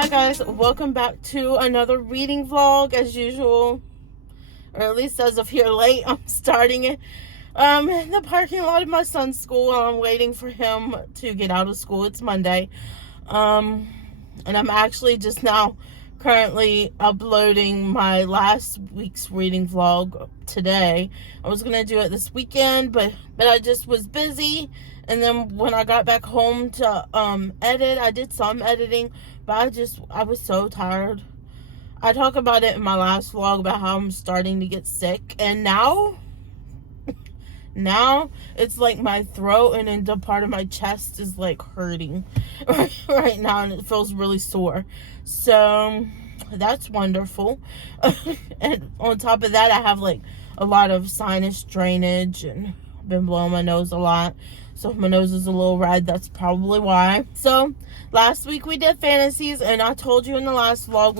Hi guys, welcome back to another reading vlog as usual, or at least as of here late. I'm starting it in the parking lot of my son's school. I'm waiting for him to get out of school. It's Monday, and I'm actually just now currently uploading my last week's reading vlog today. I was gonna do it this weekend, but I just was busy. And then when I got back home to edit, I did some editing, but I was so tired. I talked about it in my last vlog about how I'm starting to get sick, and now it's like my throat and then the part of my chest is like hurting right now, and it feels really sore. So that's wonderful. And on top of that, I have like a lot of sinus drainage and I've been blowing my nose a lot. So if my nose is a little red, that's probably why. So last week we did fantasies, and I told you in the last vlog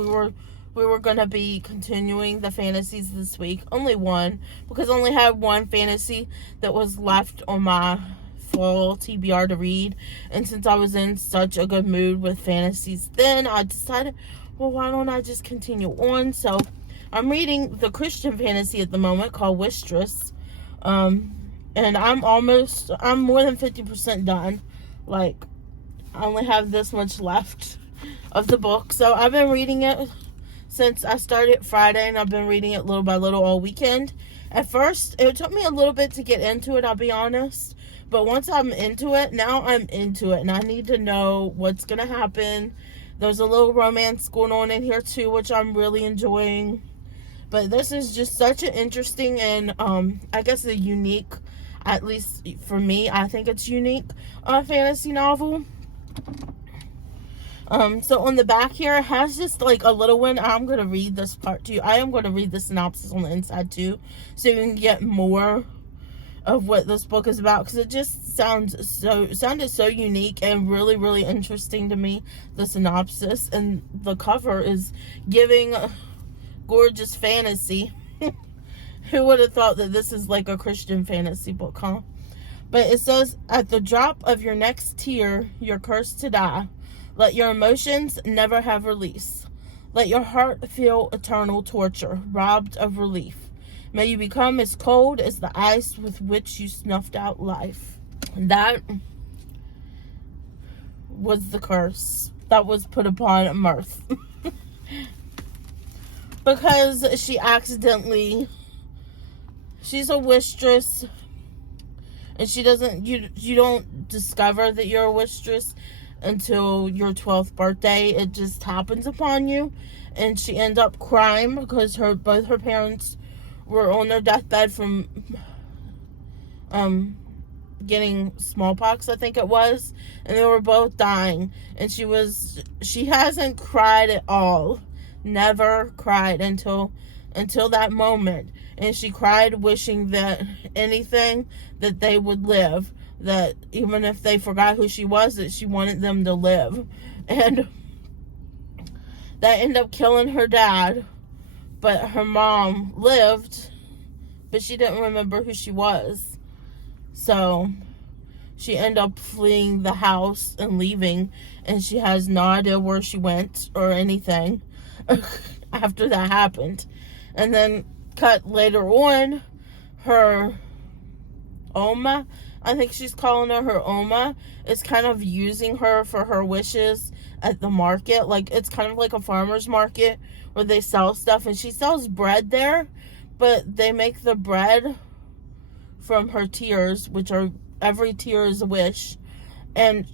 we were gonna be continuing the fantasies this week. Only one, because I only had one fantasy that was left on my fall TBR to read. And since I was in such a good mood with fantasies then, I decided, well, why don't I just continue on? So I'm reading the Christian fantasy at the moment called Wistress. And I'm more than 50% done. Like, I only have this much left of the book. So I've been reading it since I started Friday, and I've been reading it little by little all weekend. At first, it took me a little bit to get into it, I'll be honest. But once I'm into it, now I'm into it, and I need to know what's going to happen. There's a little romance going on in here too, which I'm really enjoying. But this is just such an interesting and, I guess a unique, at least for me, I think it's unique, fantasy novel. So on the back here, it has just like a little one. I'm going to read this part to you. I am going to read the synopsis on the inside too, so you can get more of what this book is about, because it just sounded so unique and really, really interesting to me, the synopsis. And the cover is giving gorgeous fantasy. Who would have thought that this is like a Christian fantasy book, huh? But it says, at the drop of your next tear, you're cursed to die. Let your emotions never have release. Let your heart feel eternal torture, robbed of relief. May you become as cold as the ice with which you snuffed out life. That was the curse that was put upon Mirth. Because she's a wistress, and you don't discover that you're a wistress until your 12th birthday. It just happens upon you, and she ends up crying because both her parents were on their deathbed from getting smallpox, I think it was, and they were both dying, and she hasn't cried at all, never cried until that moment. And she cried wishing that anything that they would live, that even if they forgot who she was, that she wanted them to live. And that ended up killing her dad, but her mom lived, but she didn't remember who she was. So she ended up fleeing the house and leaving, and she has no idea where she went or anything after that happened. And then cut later on, her Oma, I think she's calling her Oma, is kind of using her for her wishes at the market. Like, it's kind of like a farmer's market where they sell stuff, and she sells bread there, but they make the bread from her tears, which are, every tear is a wish. And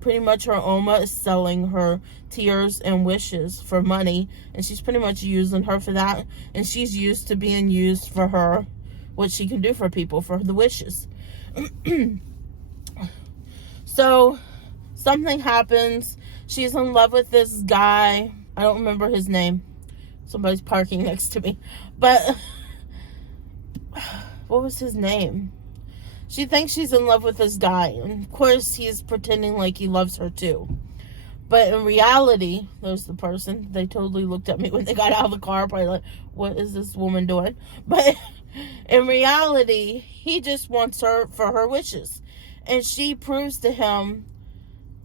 pretty much her Oma is selling her tears and wishes for money, and she's pretty much using her for that, and she's used to being used for her, what she can do for people, for the wishes. So something happens. She's in love with this guy. I don't remember his name. Somebody's parking next to me, but what was his name? She thinks she's in love with this guy, and of course he's pretending like he loves her too. But in reality, there's the person. They totally looked at me when they got out of the car, probably like, what is this woman doing? But in reality, he just wants her for her wishes. And she proves to him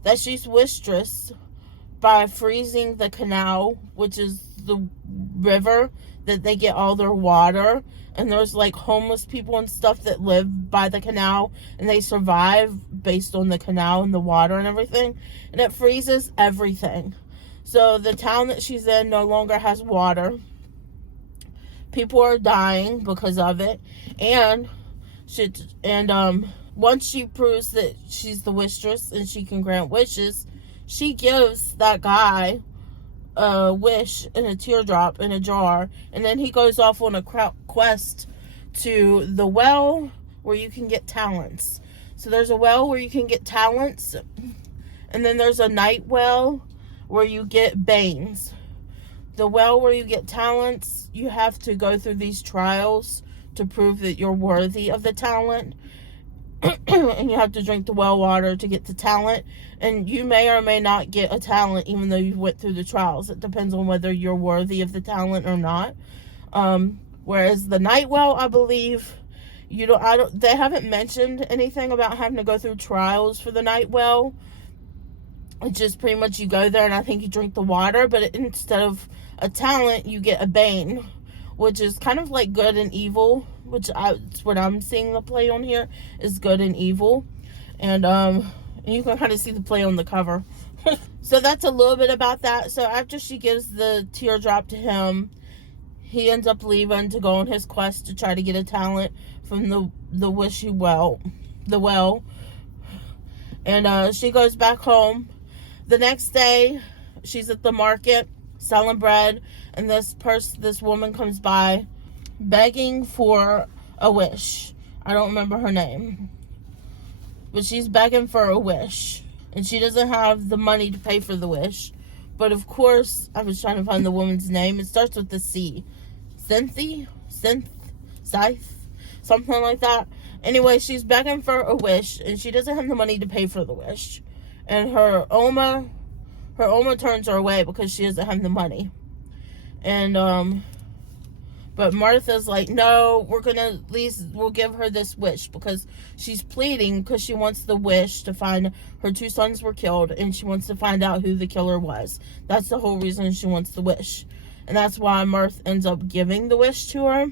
that she's wistress by freezing the canal, which is the river that they get all their water. And there's like homeless people and stuff that live by the canal, and they survive based on the canal and the water and everything. And it freezes everything. So the town that she's in no longer has water. People are dying because of it. And once she proves that she's the wistress and she can grant wishes, she gives that guy a wish and a teardrop in a jar, and then he goes off on a quest to the well where you can get talents. So there's a well where you can get talents, and then there's a night well where you get banes. The well where you get talents, you have to go through these trials to prove that you're worthy of the talent. And you have to drink the well water to get the talent. And you may or may not get a talent even though you went through the trials. It depends on whether you're worthy of the talent or not. Whereas the night well, I believe, they haven't mentioned anything about having to go through trials for the night well. It's just pretty much you go there and I think you drink the water, but instead of a talent, you get a bane, which is kind of like good and evil, it's what I'm seeing the play on here, is good and evil. And you can kind of see the play on the cover. So that's a little bit about that. So after she gives the teardrop to him, he ends up leaving to go on his quest to try to get a talent from the wishy well, the well. And she goes back home. The next day, she's at the market selling bread, and this woman comes by begging for a wish. I don't remember her name, but she's begging for a wish, and she doesn't have the money to pay for the wish. But of course, I was trying to find the woman's name. It starts with the C. Scythe, something like that. Anyway, she's begging for a wish, and she doesn't have the money to pay for the wish. And her Oma turns her away because she doesn't have the money. And but Martha's like, no, we'll give her this wish, because she's pleading because she wants the wish to find her 2 sons were killed, and she wants to find out who the killer was. That's the whole reason she wants the wish. And that's why Martha ends up giving the wish to her.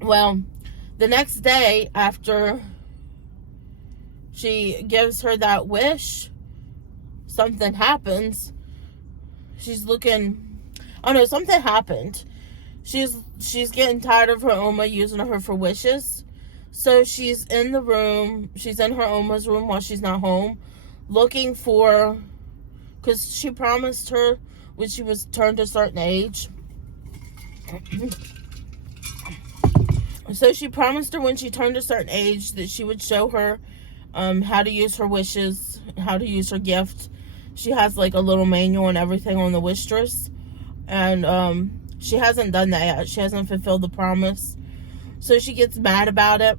Well, the next day after she gives her that wish, something happens. Something happened. She's getting tired of her Oma using her for wishes. So she's in her Oma's room while she's not home, looking for, because she promised her when she was turned a certain age. So she promised her when she turned a certain age that she would show her how to use her wishes, how to use her gift. She has like a little manual and everything on the wistress. And she hasn't done that yet. She hasn't fulfilled the promise. So she gets mad about it.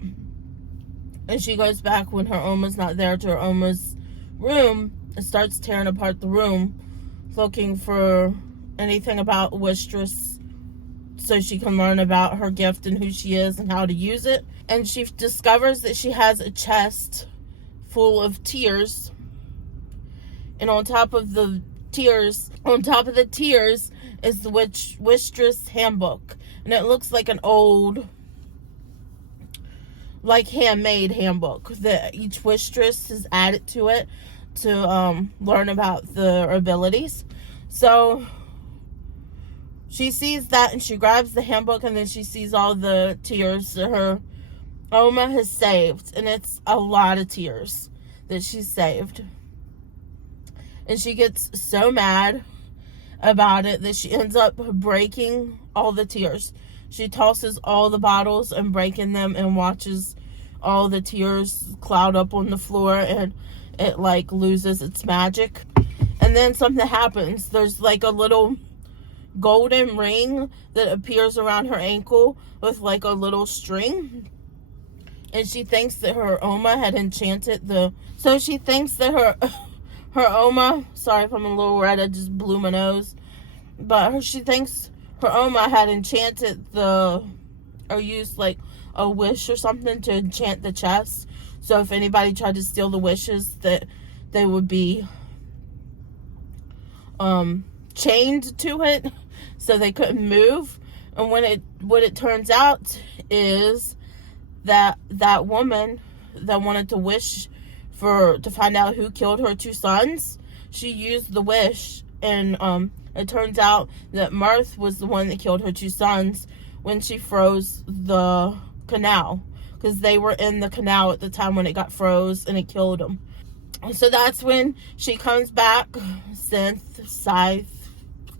And she goes back when her Oma's not there to her Oma's room and starts tearing apart the room, looking for anything about wistress so she can learn about her gift and who she is and how to use it. And she discovers that she has a chest full of tears. And on top of the tears is the Wistress handbook. And it looks like an old, like handmade handbook that each Wistress has added to it to learn about their abilities. So she sees that and she grabs the handbook, and then she sees all the tears that her Oma has saved. And it's a lot of tears that she's saved. And she gets so mad about it that she ends up breaking all the tears. She tosses all the bottles and breaking them, and watches all the tears cloud up on the floor, and it like loses its magic. And then something happens. There's like a little golden ring that appears around her ankle with like a little string. And she thinks that her Oma had enchanted her Oma, sorry if I'm a little red, I just blew my nose. But she thinks her Oma had enchanted or used like a wish or something to enchant the chest. So if anybody tried to steal the wishes, that they would be chained to it, so they couldn't move. And what it turns out is that woman that wanted to wish to find out who killed her 2 sons, she used the wish, and it turns out that Mirth was the one that killed her 2 sons when she froze the canal, because they were in the canal at the time when it got froze and it killed them. So that's when she comes back, Scythe,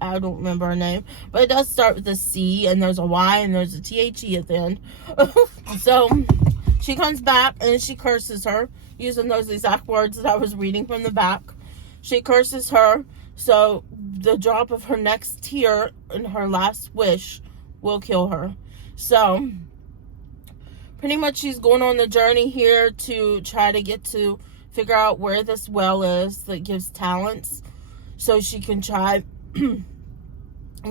I don't remember her name, but it does start with a C, and there's a Y, and there's a THE at the end. So she comes back, and she curses her, using those exact words that I was reading from the back. She curses her, so the drop of her next tear in her last wish will kill her. So pretty much she's going on the journey here to try to figure out where this well is that gives talents, so she can try. I'm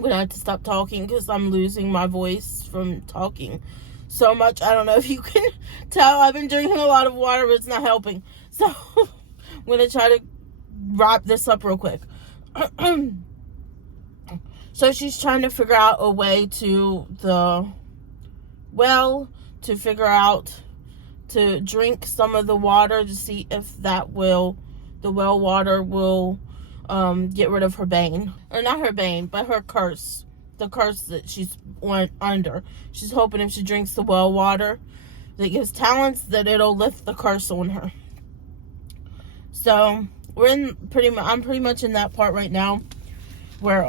gonna have to stop talking because I'm losing my voice from talking so much. I don't know if you can tell. I've been drinking a lot of water, but it's not helping. So I'm gonna try to wrap this up real quick. So she's trying to figure out a way to the well, to figure out to drink some of the water to see if the well water will get rid of her bane. Or not her bane, but her curse. The curse that she's under. She's hoping if she drinks the well water that gives talents, that it'll lift the curse on her. So I'm pretty much in that part right now where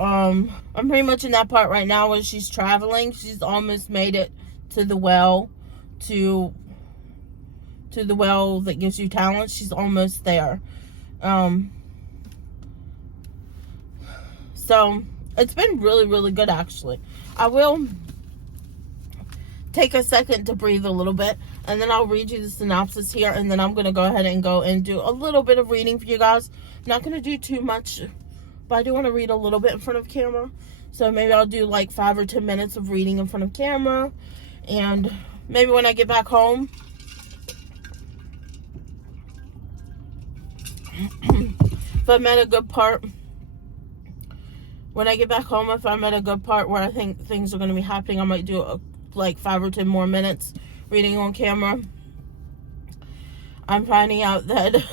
she's traveling. She's almost made it to the well, to the well that gives you talents. She's almost there. So it's been really, really good, actually. I will take a second to breathe a little bit, and then I'll read you the synopsis here, and then I'm going to go ahead and go and do a little bit of reading for you guys. I'm not going to do too much, but I do want to read a little bit in front of camera. So maybe I'll do like 5 or 10 minutes of reading in front of camera, and maybe when I get back home, if I'm at a good part, if I'm at a good part where I think things are going to be happening, I might do like 5 or 10 more minutes reading on camera. I'm finding out that,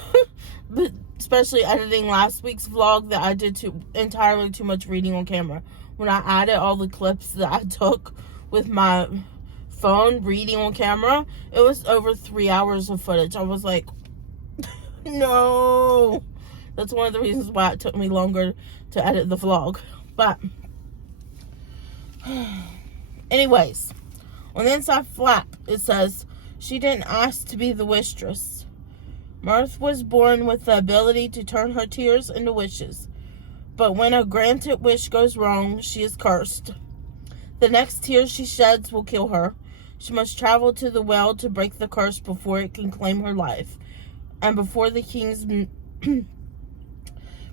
especially editing last week's vlog, that I did entirely too much reading on camera. When I added all the clips that I took with my phone reading on camera, it was over 3 hours of footage. I was like, no. That's one of the reasons why it took me longer to edit the vlog. But anyways, on the inside flap it says, she didn't ask to be the wistress. Mirth was born with the ability to turn her tears into wishes, but when a granted wish goes wrong, she is cursed. The next tear she sheds will kill her. She must travel to the well to break the curse before it can claim her life, and before the king's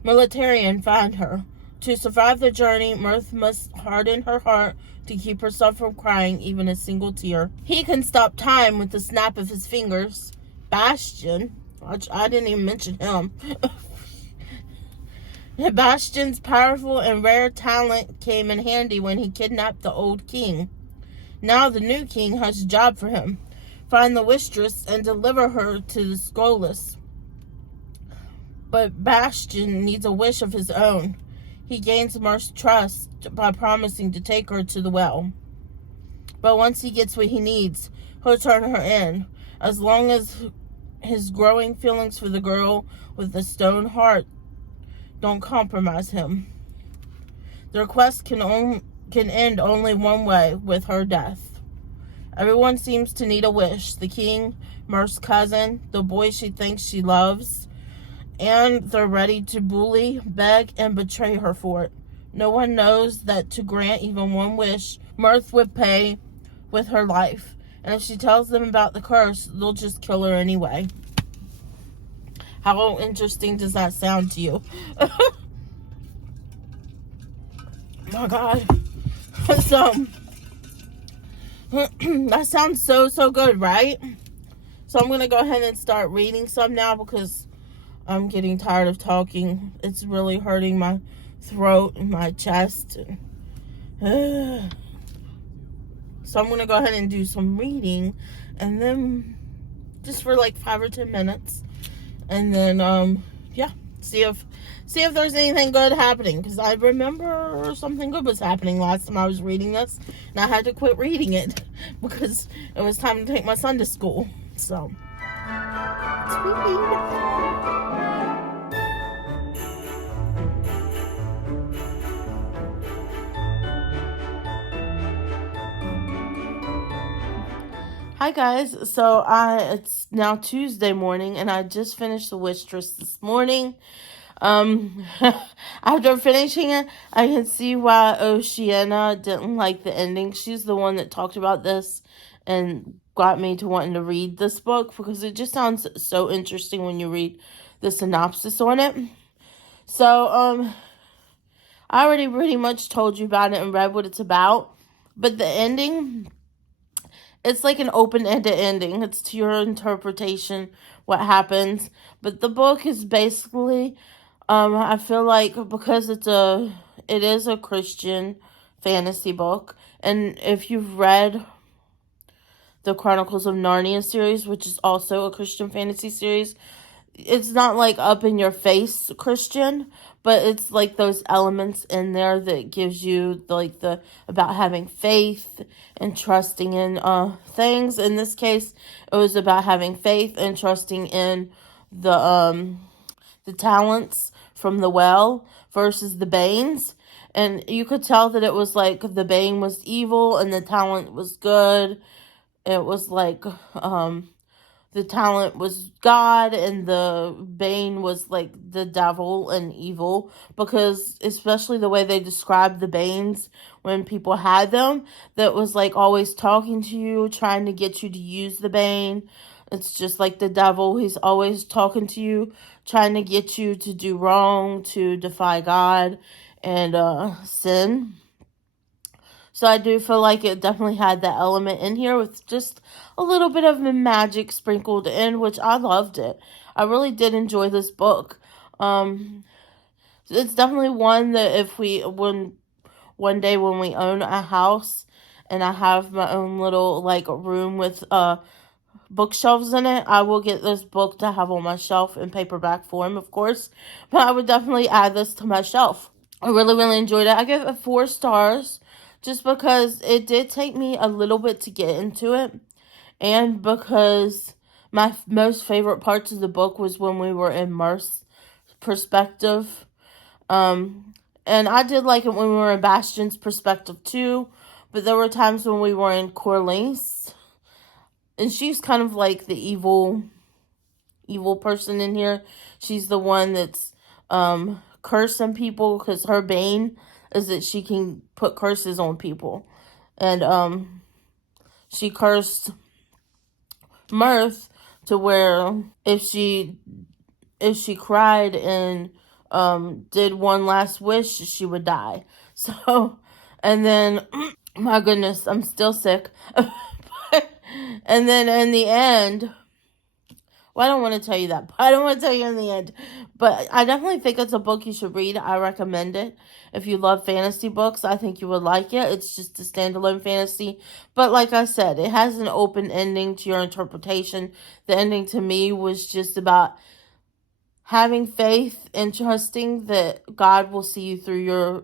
militarian find her. To survive the journey, Mirth must harden her heart to keep herself from crying even a single tear. He can stop time with the snap of his fingers. Bastion, which I didn't even mention him. Bastion's powerful and rare talent came in handy when he kidnapped the old king. Now the new king has a job for him. Find the wistress and deliver her to the Skolus. But Bastion needs a wish of his own. He gains Mirth's trust by promising to take her to the well. But once he gets what he needs, he'll turn her in. As long as his growing feelings for the girl with the stone heart don't compromise him. The request can end only one way, with her death. Everyone seems to need a wish. The king, Mirth's cousin, the boy she thinks she loves, and they're ready to bully, beg, and betray her for it. No one knows that to grant even one wish, Mirth would pay with her life. And if she tells them about the curse, they'll just kill her anyway. How interesting does that sound to you? My God. So, that sounds so good, right? So I'm going to go ahead and start reading some now because I'm getting tired of talking. It's really hurting my throat and my chest. So I'm going to go ahead and do some reading, and then just for like 5 or 10 minutes, and then yeah, see if there's anything good happening, because I remember something good was happening last time I was reading this, and I had to quit reading it because it was time to take my son to school. So let's read. Hi guys, so it's now Tuesday morning, and I just finished the wish list this morning. After finishing it, I can see why Oceana didn't like the ending. She's the one that talked about this and got me to wanting to read this book, because it just sounds so interesting when you read the synopsis on it. So, I already pretty much told you about it and read what it's about, but the ending, it's like an open-ended ending. It's to your interpretation what happens. But the book is basically, I feel like, because it is a Christian fantasy book, and if you've read the Chronicles of Narnia series, which is also a Christian fantasy series, it's not like up in your face Christian, but it's like those elements in there that gives you like the about having faith and trusting in things. In this case, it was about having faith and trusting in the talents from the well versus the Banes. And you could tell that it was like the Bane was evil and the talent was good. It was like the talent was God and the Bane was like the devil and evil, because especially the way they described the Banes when people had them, that was like always talking to you, trying to get you to use the Bane. It's just like the devil. He's always talking to you, trying to get you to do wrong, to defy God and sin. So I do feel like it definitely had that element in here with just a little bit of magic sprinkled in, which I loved it. I really did enjoy this book. It's definitely one that if one day when we own a house and I have my own little like room with bookshelves in it, I will get this book to have on my shelf in paperback form, of course. But I would definitely add this to my shelf. I really, really enjoyed it. I give it 4 stars just because it did take me a little bit to get into it, and because my most favorite parts of the book was when we were in Mirth's perspective. And I did like it when we were in Bastion's perspective too, but there were times when we were in Corliss, and she's kind of like the evil person in here. She's the one that's cursing people, because her bane is that she can put curses on people. And she cursed Mirth to where if she cried and did one last wish, she would die. So, and then my goodness, I'm still sick. And then in the end, well, I don't want to tell you that. I don't want to tell you in the end. But I definitely think it's a book you should read. I recommend it. If you love fantasy books, I think you would like it. It's just a standalone fantasy. But like I said, it has an open ending to your interpretation. The ending to me was just about having faith and trusting that God will see you through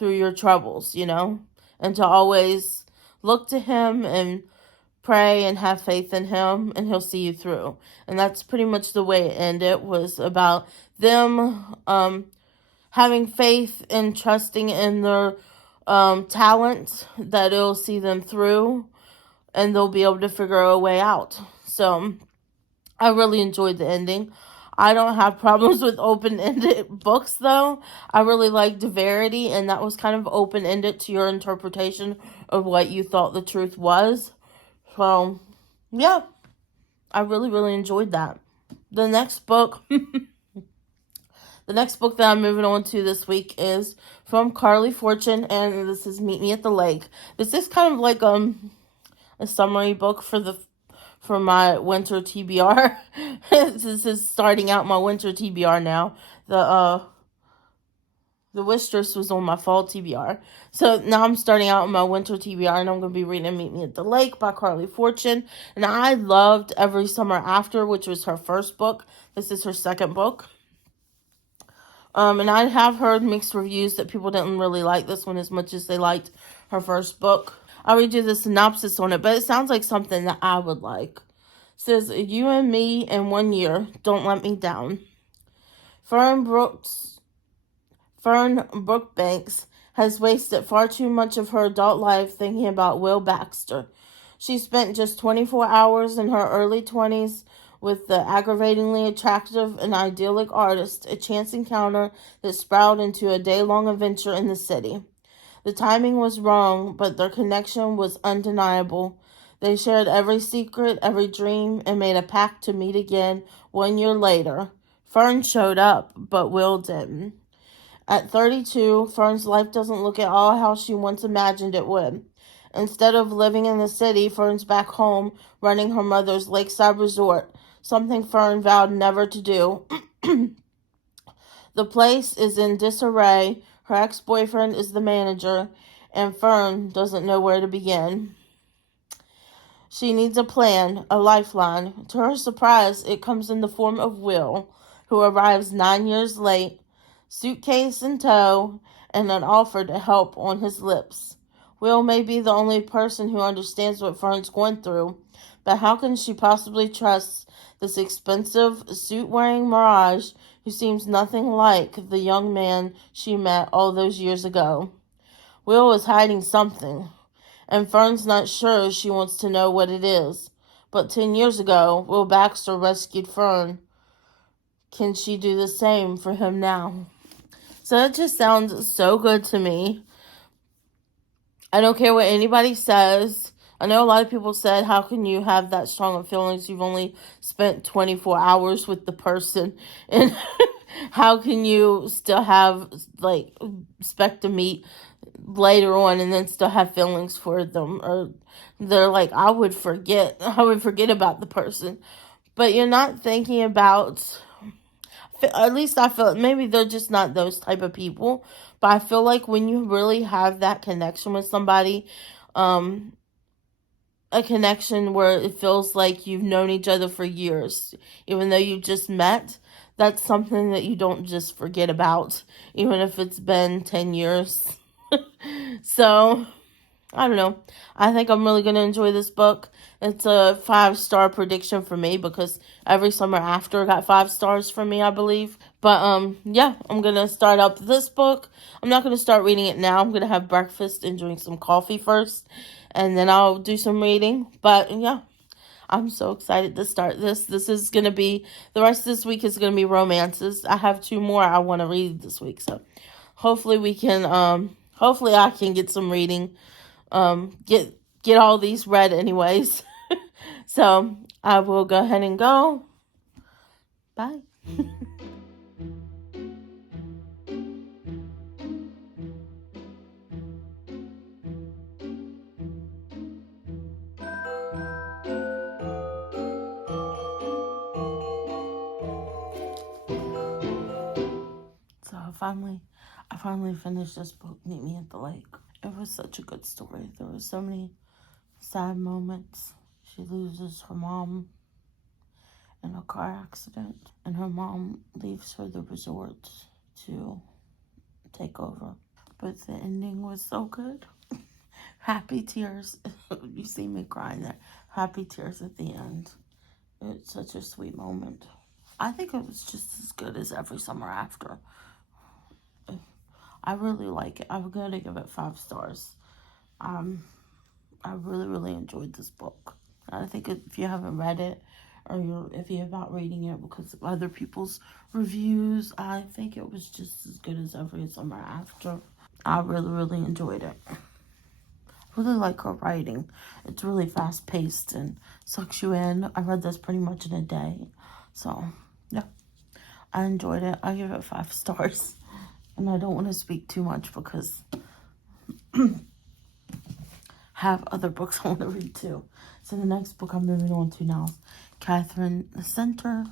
your troubles, and to always look to Him and pray and have faith in Him, and He'll see you through. And that's pretty much the way it ended, was about them having faith and trusting in their talent, that it'll see them through and they'll be able to figure a way out. So I really enjoyed the ending. I don't have problems with open-ended books, though. I really liked Verity, and that was kind of open-ended to your interpretation of what you thought the truth was. So, yeah, I really, really enjoyed that. The next book, that I'm moving on to this week is from Carly Fortune, and this is Meet Me at the Lake. This is kind of like a summary book for my winter TBR. This is starting out my winter TBR now. The Wistress was on my fall TBR. So now I'm starting out on my winter TBR, and I'm going to be reading Meet Me at the Lake by Carly Fortune. And I loved Every Summer After, which was her first book. This is her second book. And I have heard mixed reviews that people didn't really like this one as much as they liked her first book. I'll read you the synopsis on it, but it sounds like something that I would like. It says, "You and me in 1 year, don't let me down." Fern Brookbanks has wasted far too much of her adult life thinking about Will Baxter. She spent just 24 hours in her early 20s with the aggravatingly attractive and idyllic artist, a chance encounter that sprouted into a day-long adventure in the city. The timing was wrong, but their connection was undeniable. They shared every secret, every dream, and made a pact to meet again 1 year later. Fern showed up, but Will didn't. At 32, Fern's life doesn't look at all how she once imagined it would. Instead of living in the city, Fern's back home, running her mother's lakeside resort, something Fern vowed never to do. The place is in disarray, her ex-boyfriend is the manager, and Fern doesn't know where to begin. She needs a plan, a lifeline. To her surprise, it comes in the form of Will, who arrives 9 years late, suitcase in tow, and an offer to help on his lips. Will may be the only person who understands what Fern's going through, but how can she possibly trust this expensive, suit-wearing mirage who seems nothing like the young man she met all those years ago? Will is hiding something, and Fern's not sure she wants to know what it is. But 10 years ago, Will Baxter rescued Fern. Can she do the same for him now? So it just sounds so good to me. I don't care what anybody says. I know a lot of people said, how can you have that strong of feelings? You've only spent 24 hours with the person. And how can you still have, expect to meet later on and then still have feelings for them? Or they're like, I would forget about the person. But you're not thinking about, at least I feel, maybe they're just not those type of people. But I feel like when you really have that connection with somebody, a connection where it feels like you've known each other for years, even though you just met, that's something that you don't just forget about, even if it's been 10 years. So, I don't know. I think I'm really going to enjoy this book. It's a 5-star prediction for me because Every Summer After got 5 stars from me, I believe. But, yeah, I'm going to start up this book. I'm not going to start reading it now. I'm going to have breakfast and drink some coffee first, and then I'll do some reading. But, yeah, I'm so excited to start this. This is going to be, the rest of this week is going to be romances. I have 2 more I want to read this week, so hopefully we can, hopefully I can get some reading, get all these read anyways. So I will go ahead and go. Bye. So I finally finished this book, Meet Me at the Lake. It was such a good story. There were so many sad moments. She loses her mom in a car accident, and her mom leaves for the resort to take over. But the ending was so good. Happy tears. You see me crying there. Happy tears at the end. It's such a sweet moment. I think it was just as good as Every Summer After. I really like it. I'm going to give it 5 stars. I really, really enjoyed this book. I think if you haven't read it, or if you're about reading it because of other people's reviews, I think it was just as good as Every Summer After. I really, really enjoyed it. I really like her writing. It's really fast-paced and sucks you in. I read this pretty much in a day. So, yeah. I enjoyed it. I give it 5 stars. And I don't want to speak too much because I have other books I want to read too. So the next book I'm moving on to now is Catherine Center,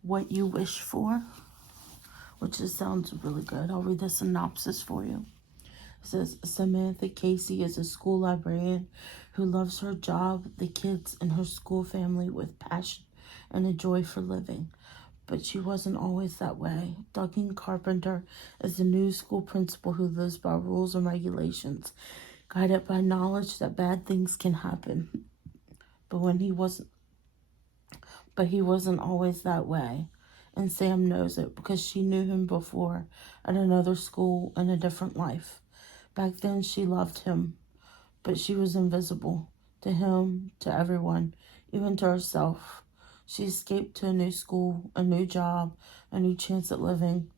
What You Wish For, which just sounds really good. I'll read the synopsis for you. It says, Samantha Casey is a school librarian who loves her job, the kids, and her school family with passion and a joy for living. But she wasn't always that way. Duncan Carpenter is the new school principal who lives by rules and regulations, guided by knowledge that bad things can happen. But he wasn't always that way. And Sam knows it because she knew him before at another school in a different life. Back then she loved him, but she was invisible to him, to everyone, even to herself. She escaped to a new school, a new job, a new chance at living.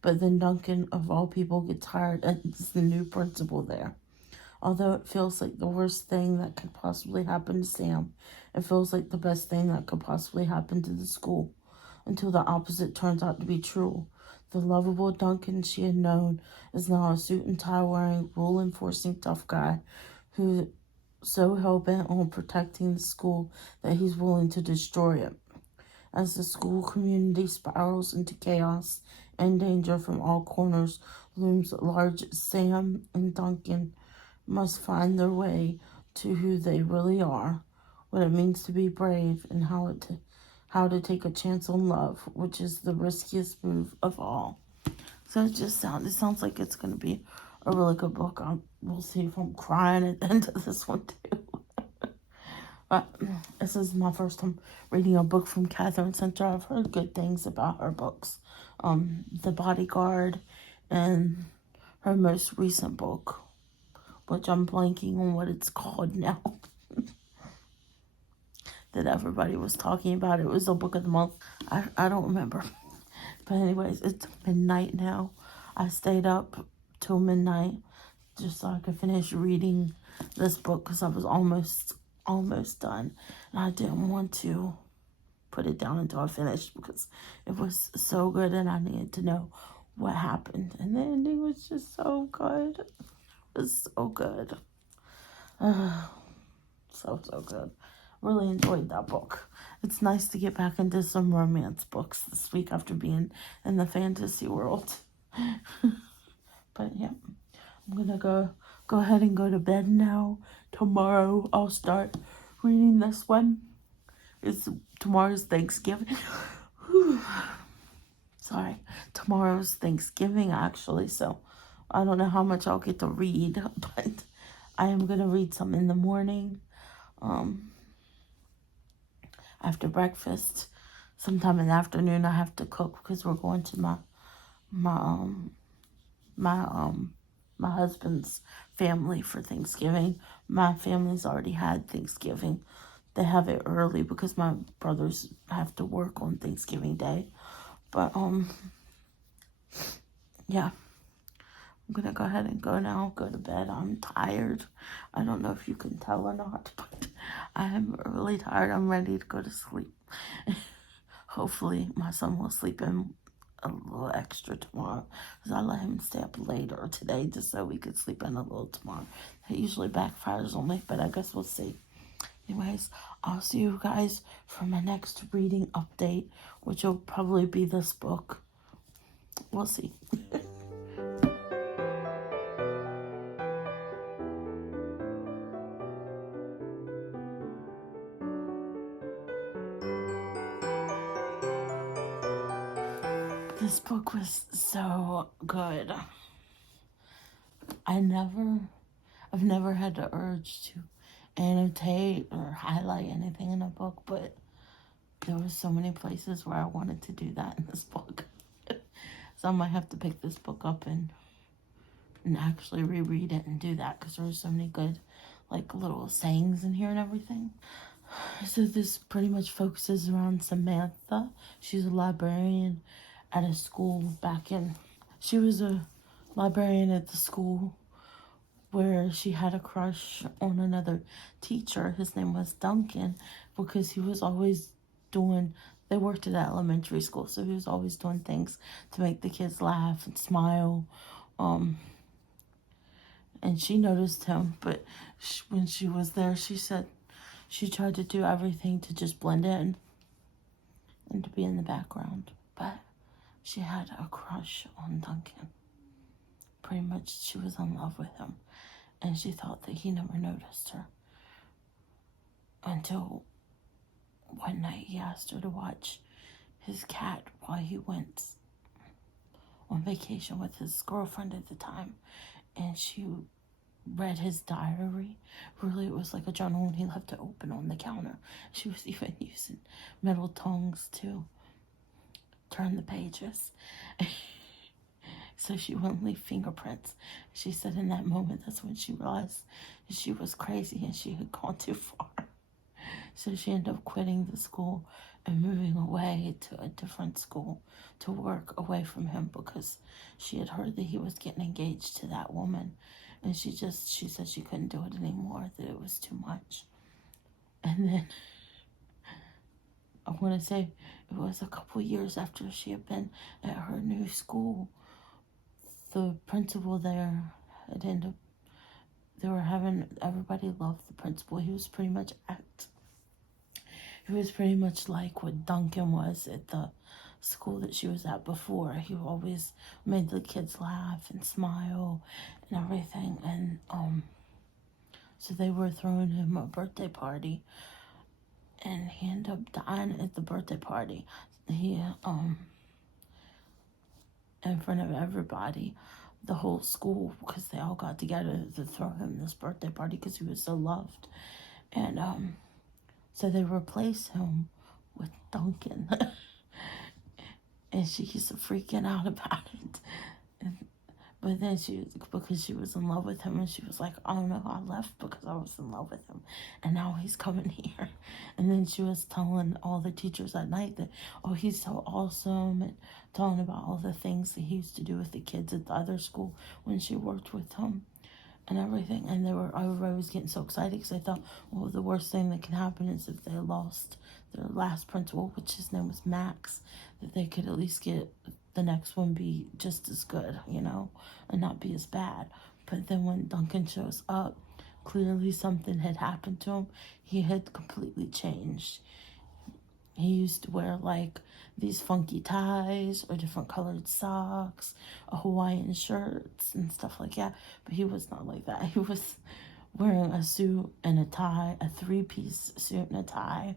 But then Duncan, of all people, gets hired as the new principal there. Although it feels like the worst thing that could possibly happen to Sam, it feels like the best thing that could possibly happen to the school, until the opposite turns out to be true. The lovable Duncan she had known is now a suit and tie wearing, rule enforcing tough guy who's so hell-bent on protecting the school that he's willing to destroy it. As the school community spirals into chaos and danger from all corners, looms large. Sam and Duncan must find their way to who they really are, what it means to be brave, and how to take a chance on love, which is the riskiest move of all. So it sounds like it's going to be a really good book. We'll see if I'm crying at the end of this one too. But this is my first time reading a book from Catherine Center. I've heard good things about her books. The Bodyguard and her most recent book, which I'm blanking on what it's called now, that everybody was talking about. It was a book of the month. I don't remember. But anyways, it's midnight now. I stayed up till midnight just so I could finish reading this book because I was almost done. And I didn't want to put it down until I finished because it was so good and I needed to know what happened. And the ending was just so good. It was so good. So good. Really enjoyed that book. It's nice to get back into some romance books this week after being in the fantasy world. But yeah, I'm gonna go ahead and go to bed now. Tomorrow I'll start reading this one. Tomorrow's Thanksgiving. Sorry, tomorrow's Thanksgiving actually, so I don't know how much I'll get to read, but I am gonna read some in the morning. After breakfast, sometime in the afternoon, I have to cook because we're going to my husband's family for Thanksgiving. My family's already had Thanksgiving. They have it early because my brothers have to work on Thanksgiving Day. But yeah, I'm gonna go ahead and go now. Go to bed. I'm tired. I don't know if you can tell or not, but I am really tired. I'm ready to go to sleep. Hopefully my son will sleep in a little extra tomorrow because I let him stay up later today just so we could sleep in a little tomorrow. It usually backfires on me, but I guess we'll see. Anyways, I'll see you guys for my next reading update, which will probably be this book. We'll see. This book was so good. I've never had the urge to annotate or highlight anything in a book, but there were so many places where I wanted to do that in this book. So I might have to pick this book up and actually reread it and do that because there were so many good like little sayings in here and everything. So this pretty much focuses around Samantha. She's a librarian at a school she was a librarian at the school where she had a crush on another teacher. His name was Duncan because he was always they worked at elementary school, so he was always doing things to make the kids laugh and smile. And she noticed him, but when she was there, she said she tried to do everything to just blend in and to be in the background. But she had a crush on Duncan. Pretty much she was in love with him, and she thought that he never noticed her until one night he asked her to watch his cat while he went on vacation with his girlfriend at the time, and she read his diary. Really, it was like a journal, and he left it open on the counter. She was even using metal tongs to turn the pages so she wouldn't leave fingerprints. She said in that moment, that's when she realized she was crazy and she had gone too far. So she ended up quitting the school and moving away to a different school to work away from him, because she had heard that he was getting engaged to that woman, and she said she couldn't do it anymore, that it was too much. And then I want to say it was a couple years after she had been at her new school, the principal there had ended up, they were having, everybody loved the principal. He was pretty much like what Duncan was at the school that she was at before. He always made the kids laugh and smile and everything. And so they were throwing him a birthday party, and he ended up dying at the birthday party. He in front of everybody, the whole school, because they all got together to throw him this birthday party because he was so loved. And so they replaced him with Duncan. And she's freaking out about it. But then because she was in love with him, and she was like, oh no, I left because I was in love with him, and now he's coming here. And then she was telling all the teachers at night that, oh, he's so awesome, and telling about all the things that he used to do with the kids at the other school when she worked with him and everything. And everybody was getting so excited because they thought, well, the worst thing that can happen is if they lost their last principal, which his name was Max, that they could at least get the next one be just as good, and not be as bad. But then when Duncan shows up, clearly something had happened to him. He had completely changed. He used to wear like these funky ties or different colored socks, Hawaiian shirts and stuff like that. But he was not like that. He was wearing a suit and a tie, a three-piece suit and a tie.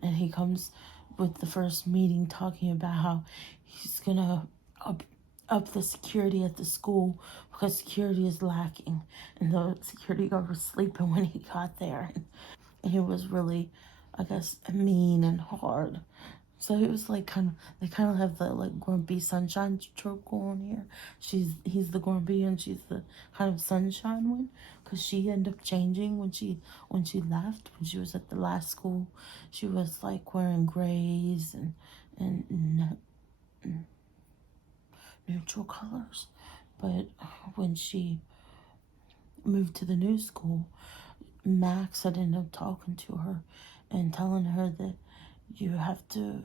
And he comes with the first meeting talking about how he's gonna up the security at the school because security is lacking, and the security guard was sleeping when he got there. And he was really, I guess, mean and hard. So it was like they kind of have the like grumpy sunshine trope going here. He's the grumpy and she's the kind of sunshine one, because she ended up changing when she left. When she was at the last school, she was like wearing grays and neutral colors. But when she moved to the new school, Max had ended up talking to her and telling her that you have to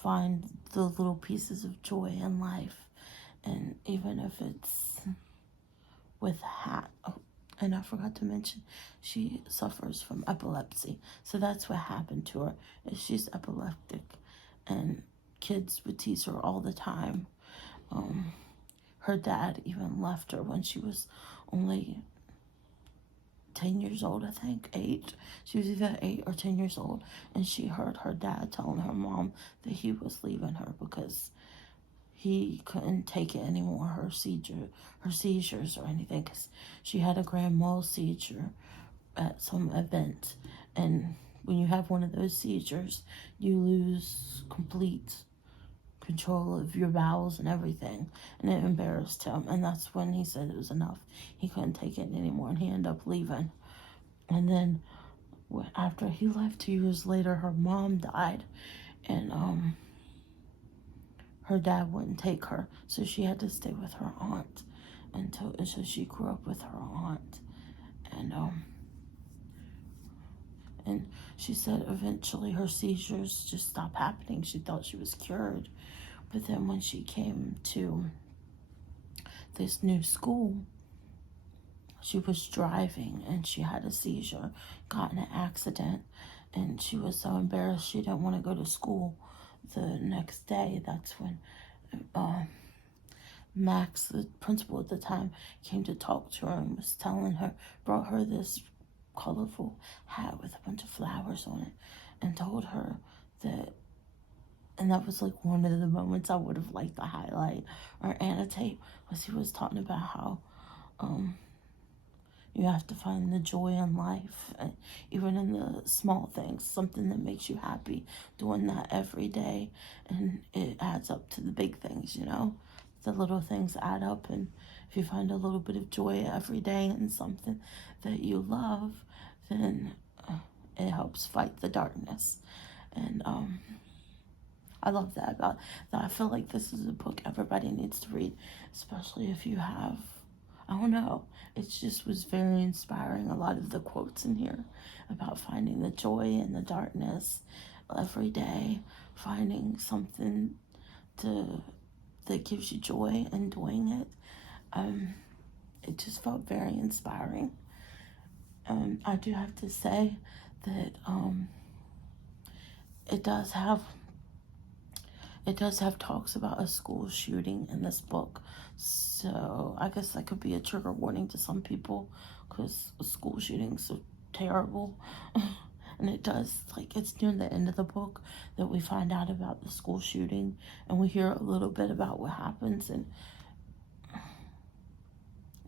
find the little pieces of joy in life, and even if it's with a hat. Oh, and I forgot to mention, she suffers from epilepsy, so that's what happened to her, is she's epileptic, and kids would tease her all the time. Her dad even left her when she was only 10 years old, I think, 8. She was either 8 or 10 years old, and she heard her dad telling her mom that he was leaving her because he couldn't take it anymore, her seizures or anything, because she had a grand mal seizure at some event, and when you have one of those seizures, you lose complete control of your bowels and everything, and it embarrassed him, and that's when he said it was enough. He couldn't take it anymore, and he ended up leaving. And then after he left, 2 years later, her mom died, and her dad wouldn't take her, so she had to stay with her aunt and so she grew up with her aunt. And she said eventually her seizures just stopped happening. She thought she was cured. But then when she came to this new school, she was driving and she had a seizure, got in an accident, and she was so embarrassed she didn't want to go to school the next day, that's when Max, the principal at the time, came to talk to her and was telling her, brought her this colorful hat with a bunch of flowers on it, and told her that, and that was like one of the moments I would have liked to highlight or annotate, was he was talking about how you have to find the joy in life, and even in the small things, something that makes you happy, doing that every day, and it adds up to the big things, you know? The little things add up, and if you find a little bit of joy every day in something that you love, then it helps fight the darkness. And I love that about that. I feel like this is a book everybody needs to read, especially if you have, I don't know, it just was very inspiring. A lot of the quotes in here about finding the joy in the darkness every day, finding something that gives you joy and doing it. It just felt very inspiring. I do have to say that it does have talks about a school shooting in this book, so I guess that could be a trigger warning to some people, because school shootings are terrible. And it does, like, it's near the end of the book that we find out about the school shooting, and we hear a little bit about what happens, and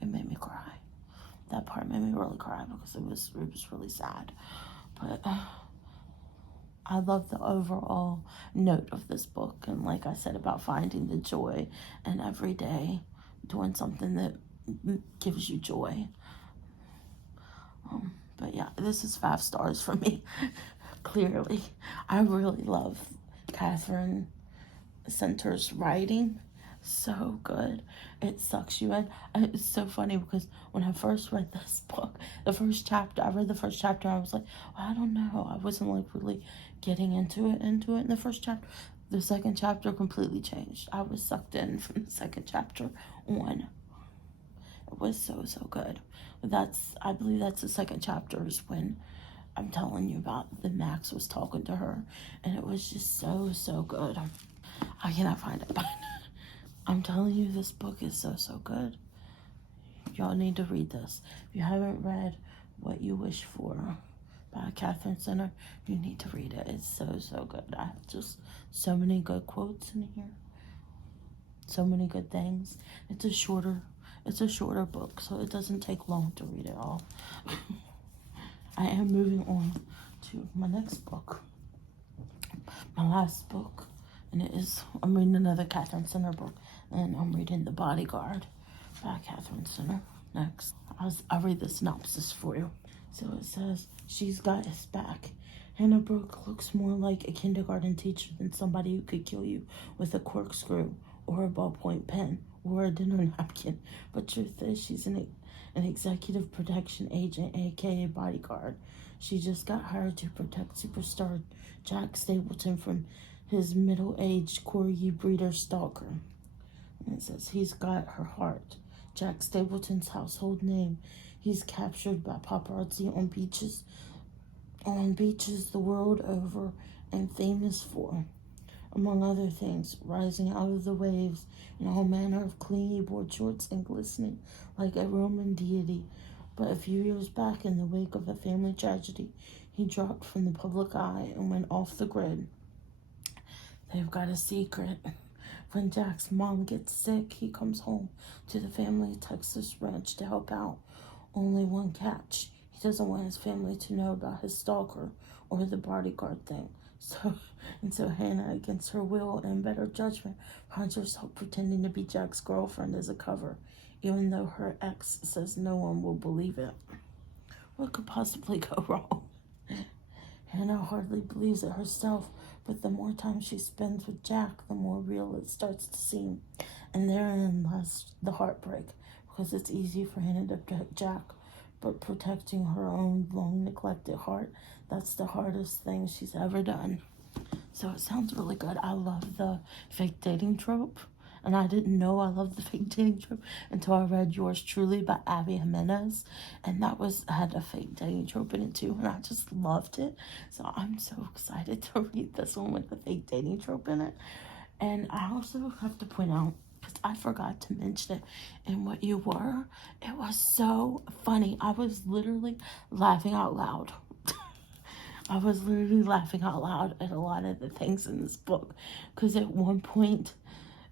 it made me cry. That part made me really cry because it was really sad. But I love the overall note of this book, and like I said about finding the joy and every day doing something that gives you joy. But yeah, this is 5 stars for me. Clearly, I really love Catherine Center's writing. So good. It sucks you in. It's so funny because when I first read this book, I read the first chapter, I was like, well, I don't know. I wasn't like really getting into it in the first chapter. The second chapter completely changed. I was sucked in from the second chapter on. It was so good. I believe that's the second chapter, is when I'm telling you about the Max was talking to her, and it was just so good. I cannot find it, but I'm telling you, this book is so good. Y'all need to read this. If you haven't read What You Wish For by Catherine Center, you need to read it. It's so good. I have just so many good quotes in here. So many good things. It's a shorter book, so it doesn't take long to read it all. I am moving on to my next book. My last book, and I'm reading another Catherine Center book, and I'm reading The Bodyguard by Catherine Center next. I'll read the synopsis for you. So it says, she's got his back. Hannah Brooke looks more like a kindergarten teacher than somebody who could kill you with a corkscrew or a ballpoint pen or a dinner napkin. But truth is, she's an executive protection agent, aka bodyguard. She just got hired to protect superstar Jack Stapleton from his middle-aged corgi breeder stalker. And it says, he's got her heart. Jack Stapleton's household name. He's captured by paparazzi on beaches the world over, and famous for, among other things, rising out of the waves in all manner of clingy board shorts and glistening like a Roman deity. But a few years back, in the wake of a family tragedy, he dropped from the public eye and went off the grid. They've got a secret. When Jack's mom gets sick, he comes home to the family Texas ranch to help out. Only one catch. He doesn't want his family to know about his stalker or the bodyguard thing. So Hannah, against her will and better judgment, finds herself pretending to be Jack's girlfriend as a cover, even though her ex says no one will believe it. What could possibly go wrong? Hannah hardly believes it herself, but the more time she spends with Jack, the more real it starts to seem. And therein lies the heartbreak, because it's easy for Hannah to protect Jack, but protecting her own long-neglected heart, that's the hardest thing she's ever done. So it sounds really good. I love the fake dating trope, And I didn't know I loved the fake dating trope until I read Yours Truly by Abby Jimenez. And that had a fake dating trope in it too. And I just loved it. So I'm so excited to read this one with the fake dating trope in it. And I also have to point out, because I forgot to mention it in What You Were, it was so funny. I was literally laughing out loud. I was literally laughing out loud at a lot of the things in this book. Because at one point,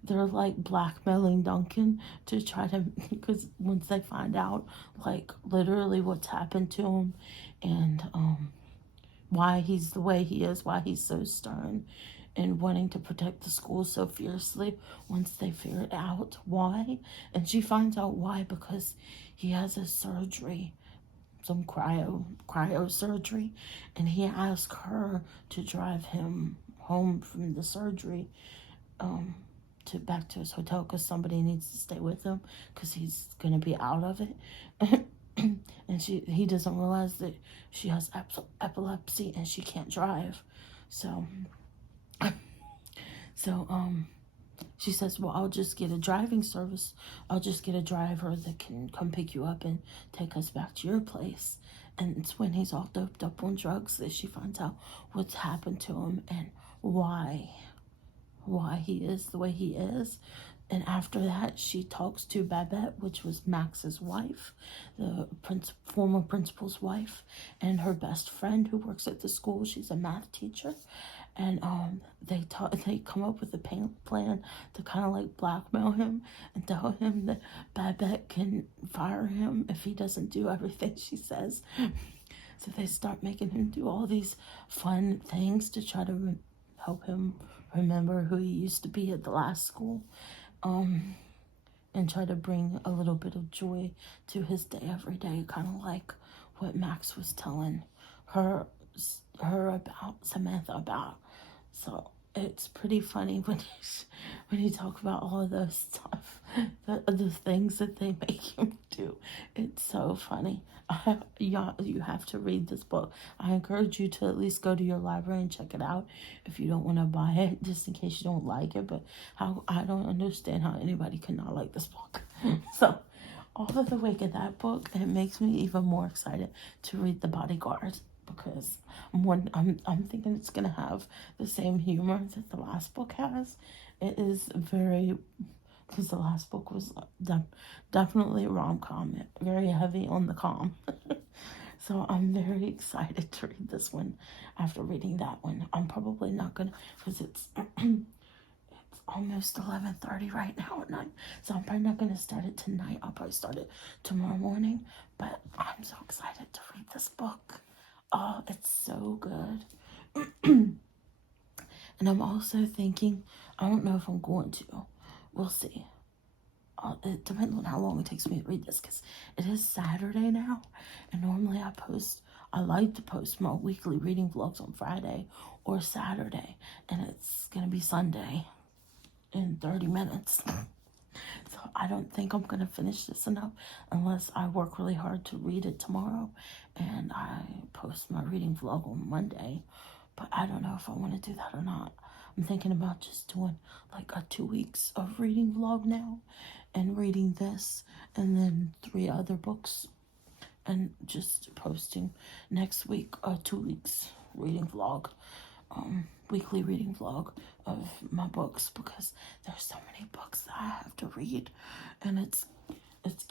they're like blackmailing Duncan to try to, because once they find out, like, literally what's happened to him and why he's the way he is, why he's so stern and wanting to protect the school so fiercely, once they figure out why. And she finds out why, because he has a surgery, some cryo surgery, and he asked her to drive him home from the surgery, to back to his hotel, because somebody needs to stay with him because he's gonna be out of it. And he doesn't realize that she has epilepsy and she can't drive. So she says, well, I'll just get a driving service. I'll just get a driver that can come pick you up and take us back to your place. And it's when he's all doped up on drugs that she finds out what's happened to him and why he is the way he is. And after that, she talks to Babette, which was Max's wife, the former principal's wife, and her best friend who works at the school. She's a math teacher. And they come up with a plan to kind of like blackmail him and tell him that Babette can fire him if he doesn't do everything she says. So they start making him do all these fun things to try to help him remember who he used to be at the last school, and try to bring a little bit of joy to his day every day, kind of like what Max was telling her about, Samantha about. So it's pretty funny when you talk about all of those stuff, the things that they make him do. It's so funny. You have to read this book. I encourage you to at least go to your library and check it out if you don't want to buy it, just in case you don't like it. But I don't understand how anybody could not like this book. So all of the wake of that book, it makes me even more excited to read The Bodyguard, because I'm thinking it's gonna have the same humor that the last book has. It is very, because the last book was definitely a rom-com, very heavy on the com. So I'm very excited to read this one after reading that one. I'm probably not gonna, because it's it's almost 11:30 right now at night, so I'm probably not gonna start it tonight. I'll probably start it tomorrow morning. But I'm so excited to read this book. Oh, it's so good. And I'm also thinking, I don't know if I'm going to. We'll see. It depends on how long it takes me to read this, because it is Saturday now. And normally I like to post my weekly reading vlogs on Friday or Saturday. And it's going to be Sunday in 30 minutes. So I don't think I'm going to finish this enough unless I work really hard to read it tomorrow and I post my reading vlog on Monday. But I don't know if I want to do that or not. I'm thinking about just doing like a 2 weeks of reading vlog now and reading this and then 3 other books, and just posting next week a 2 weeks reading vlog, weekly reading vlog of my books, because there's so many books that I have to read, and it's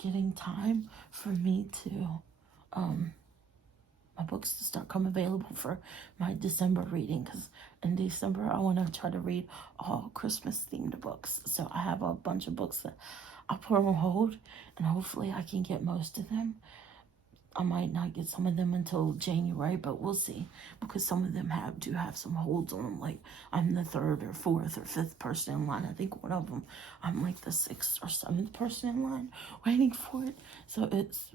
getting time for me to my books to start come available for my December reading, because in December I want to try to read all Christmas themed books. So I have a bunch of books that I put on hold, and hopefully I can get most of them. I might not get some of them until January, but we'll see, because some of them do have some holds on them. Like, I'm the 3rd or 4th or 5th person in line. I think one of them, I'm like the 6th or 7th person in line waiting for it. So it's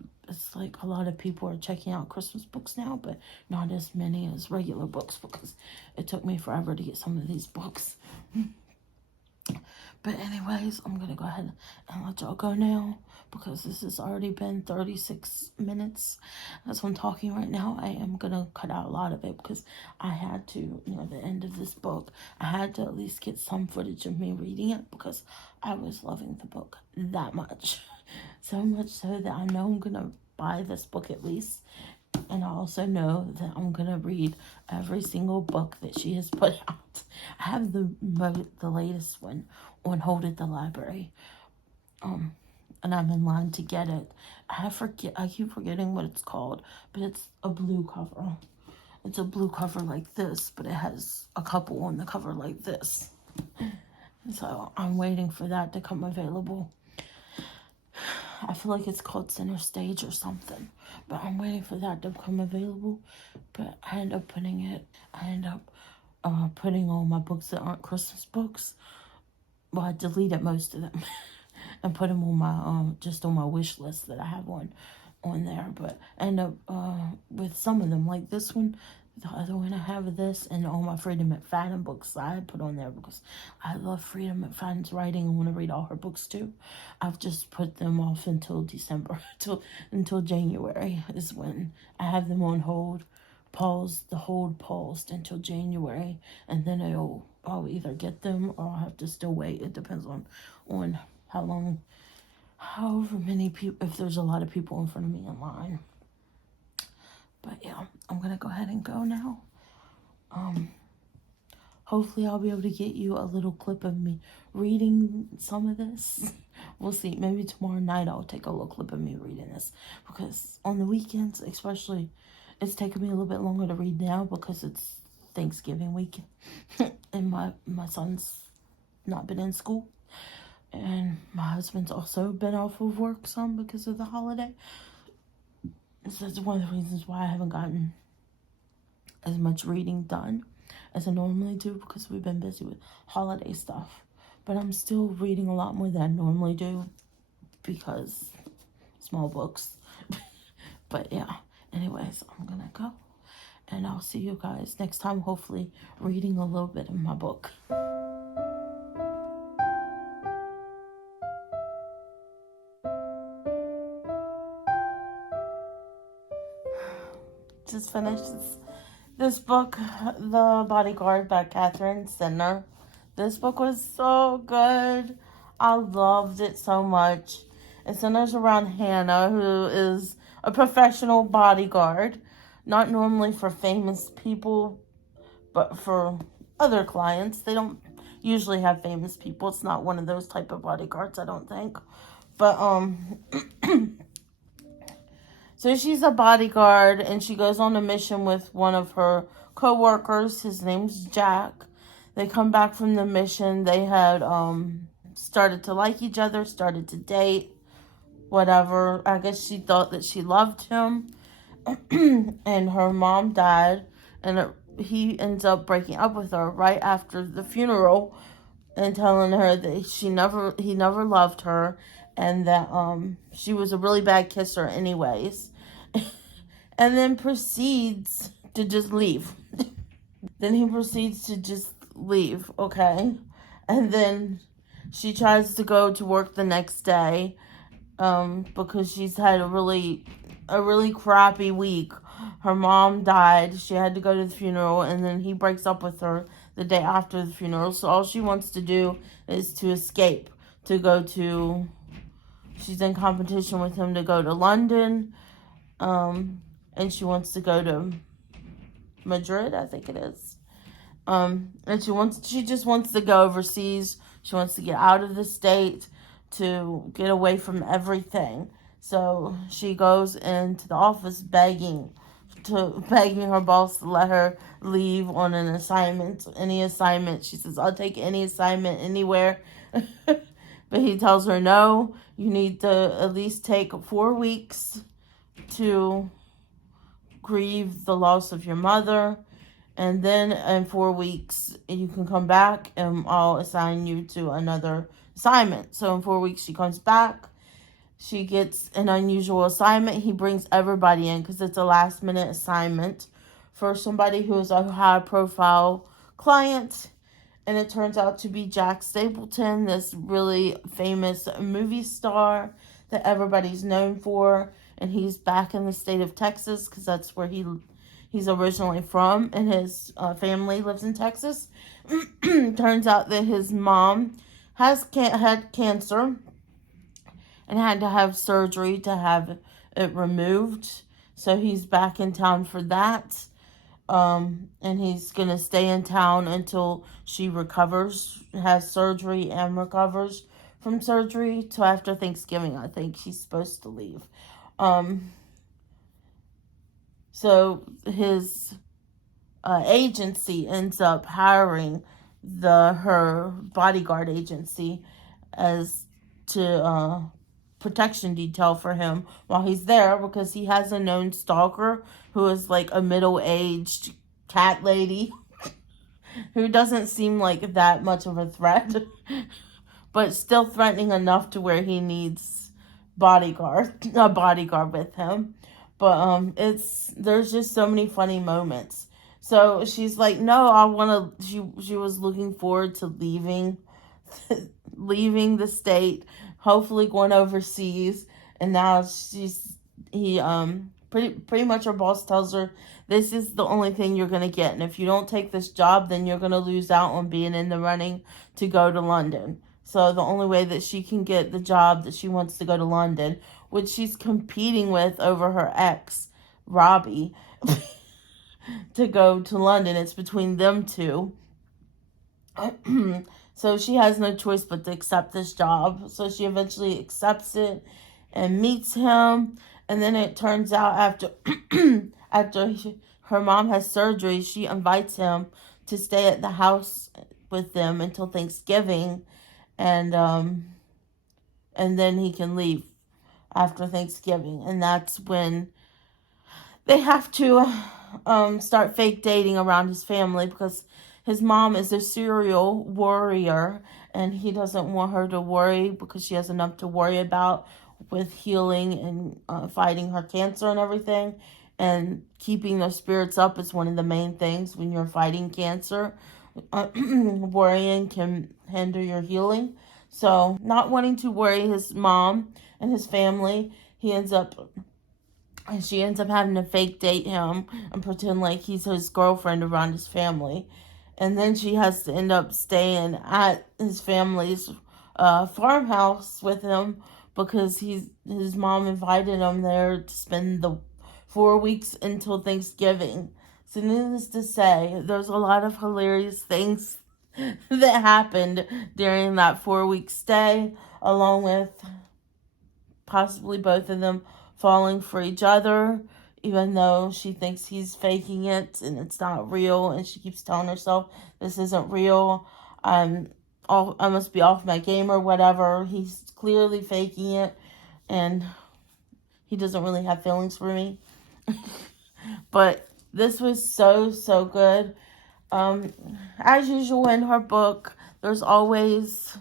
like a lot of people are checking out Christmas books now, but not as many as regular books, because it took me forever to get some of these books. But anyways, I'm going to go ahead and let y'all go now because this has already been 36 minutes. As I'm talking right now, I am going to cut out a lot of it because I had to, the end of this book, I had to at least get some footage of me reading it because I was loving the book that much. So much so that I know I'm going to buy this book at least. And I also know that I'm going to read every single book that she has put out. I have the latest one on hold at the library. And I'm in line to get it. I keep forgetting what it's called, but it's a blue cover. It's a blue cover like this, but it has a couple on the cover like this. So I'm waiting for that to come available. I feel like it's called Center Stage or something, but I'm waiting for that to become available. But I end up putting all my books that aren't Christmas books. Well, I deleted most of them and put them on my just on my wish list that I have on there. But I end up with some of them, like this one. The other one, I have this and all my Freida McFadden books I put on there because I love Freida McFadden's writing and want to read all her books too. I've just put them off until December, until January is when I have them on hold. The hold paused until January, and then I'll either get them or I'll have to still wait. It depends on how long, however many people, if there's a lot of people in front of me in line. But yeah, I'm going to go ahead and go now. Hopefully I'll be able to get you a little clip of me reading some of this. We'll see. Maybe tomorrow night I'll take a little clip of me reading this. Because on the weekends, especially, it's taking me a little bit longer to read now because it's Thanksgiving week. And my son's not been in school. And my husband's also been off of work some because of the holiday. So that's one of the reasons why I haven't gotten as much reading done as I normally do because we've been busy with holiday stuff. But I'm still reading a lot more than I normally do because small books. But yeah, anyways, I'm going to go. And I'll see you guys next time, hopefully reading a little bit of my book. Just finished this book, The Bodyguard by Catherine Sinner. This book was so good. I loved it so much. It centers around Hannah, who is a professional bodyguard. Not normally for famous people, but for other clients. They don't usually have famous people. It's not one of those type of bodyguards, I don't think. But, so she's a bodyguard, and she goes on a mission with one of her co-workers. His name's Jack. They come back from the mission. They had started to like each other, started to date, whatever. I guess she thought that she loved him. And her mom died, and he ends up breaking up with her right after the funeral and telling her that he never loved her, and that she was a really bad kisser anyways. And then proceeds to just leave. Then he proceeds to just leave, okay? And then she tries to go to work the next day because she's had a really crappy week. Her mom died. She had to go to the funeral, and then he breaks up with her the day after the funeral. So all she wants to do is to escape, she's in competition with him to go to London, and she wants to go to Madrid, I think it is. And she just wants to go overseas. She wants to get out of the state to get away from everything. So she goes into the office begging her boss to let her leave on an assignment, any assignment. She says, I'll take any assignment anywhere. But he tells her, no, you need to at least take 4 weeks to grieve the loss of your mother. And then in 4 weeks, you can come back and I'll assign you to another assignment. So in 4 weeks, she comes back. She gets an unusual assignment. He brings everybody in because it's a last-minute assignment for somebody who is a high-profile client. and it turns out to be Jack Stapleton, this really famous movie star that everybody's known for, and he's back in the state of Texas because that's where he's originally from, and his family lives in Texas. Turns out that his mom had cancer and had to have surgery to have it removed. So he's back in town for that. And he's going to stay in town until she recovers, has surgery and recovers from surgery. Till after Thanksgiving, I think she's supposed to leave. So his agency ends up hiring her bodyguard agency as to protection detail for him while he's there, because he has a known stalker who is like a middle-aged cat lady who doesn't seem like that much of a threat, but still threatening enough to where he needs a bodyguard with him. But there's just so many funny moments. So she's like, no, I want to. She was looking forward to leaving the state, hopefully going overseas, and now pretty much her boss tells her, this is the only thing you're going to get, and if you don't take this job, then you're going to lose out on being in the running to go to London. So the only way that she can get the job that she wants to go to London, which she's competing with over her ex, Robbie, to go to London, it's between them two. So she has no choice but to accept this job. So she eventually accepts it and meets him. And then it turns out after her mom has surgery, she invites him to stay at the house with them until Thanksgiving. And then he can leave after Thanksgiving. And that's when they have to start fake dating around his family, because his mom is a serial worrier, and he doesn't want her to worry because she has enough to worry about with healing and fighting her cancer and everything. And keeping those spirits up is one of the main things when you're fighting cancer. Worrying can hinder your healing. So not wanting to worry his mom and his family, she ends up having to fake date him and pretend like he's his girlfriend around his family. And then she has to end up staying at his family's farmhouse with him, because his mom invited him there to spend the 4 weeks until Thanksgiving. So needless to say, there's a lot of hilarious things that happened during that 4-week stay, along with possibly both of them falling for each other, even though she thinks he's faking it and it's not real, and she keeps telling herself, this isn't real, I must be off my game or whatever. He's clearly faking it, and he doesn't really have feelings for me. But this was so good. As usual in her book, there is always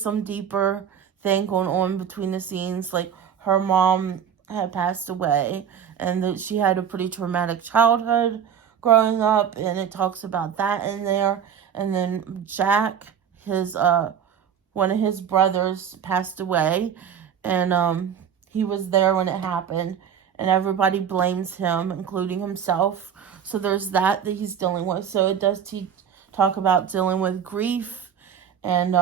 some deeper thing going on between the scenes. Like, her mom had passed away, and that she had a pretty traumatic childhood growing up, and it talks about that in there. And then Jack, one of his brothers, passed away, and he was there when it happened, and everybody blames him, including himself. So there's that he's dealing with. So it does talk about dealing with grief and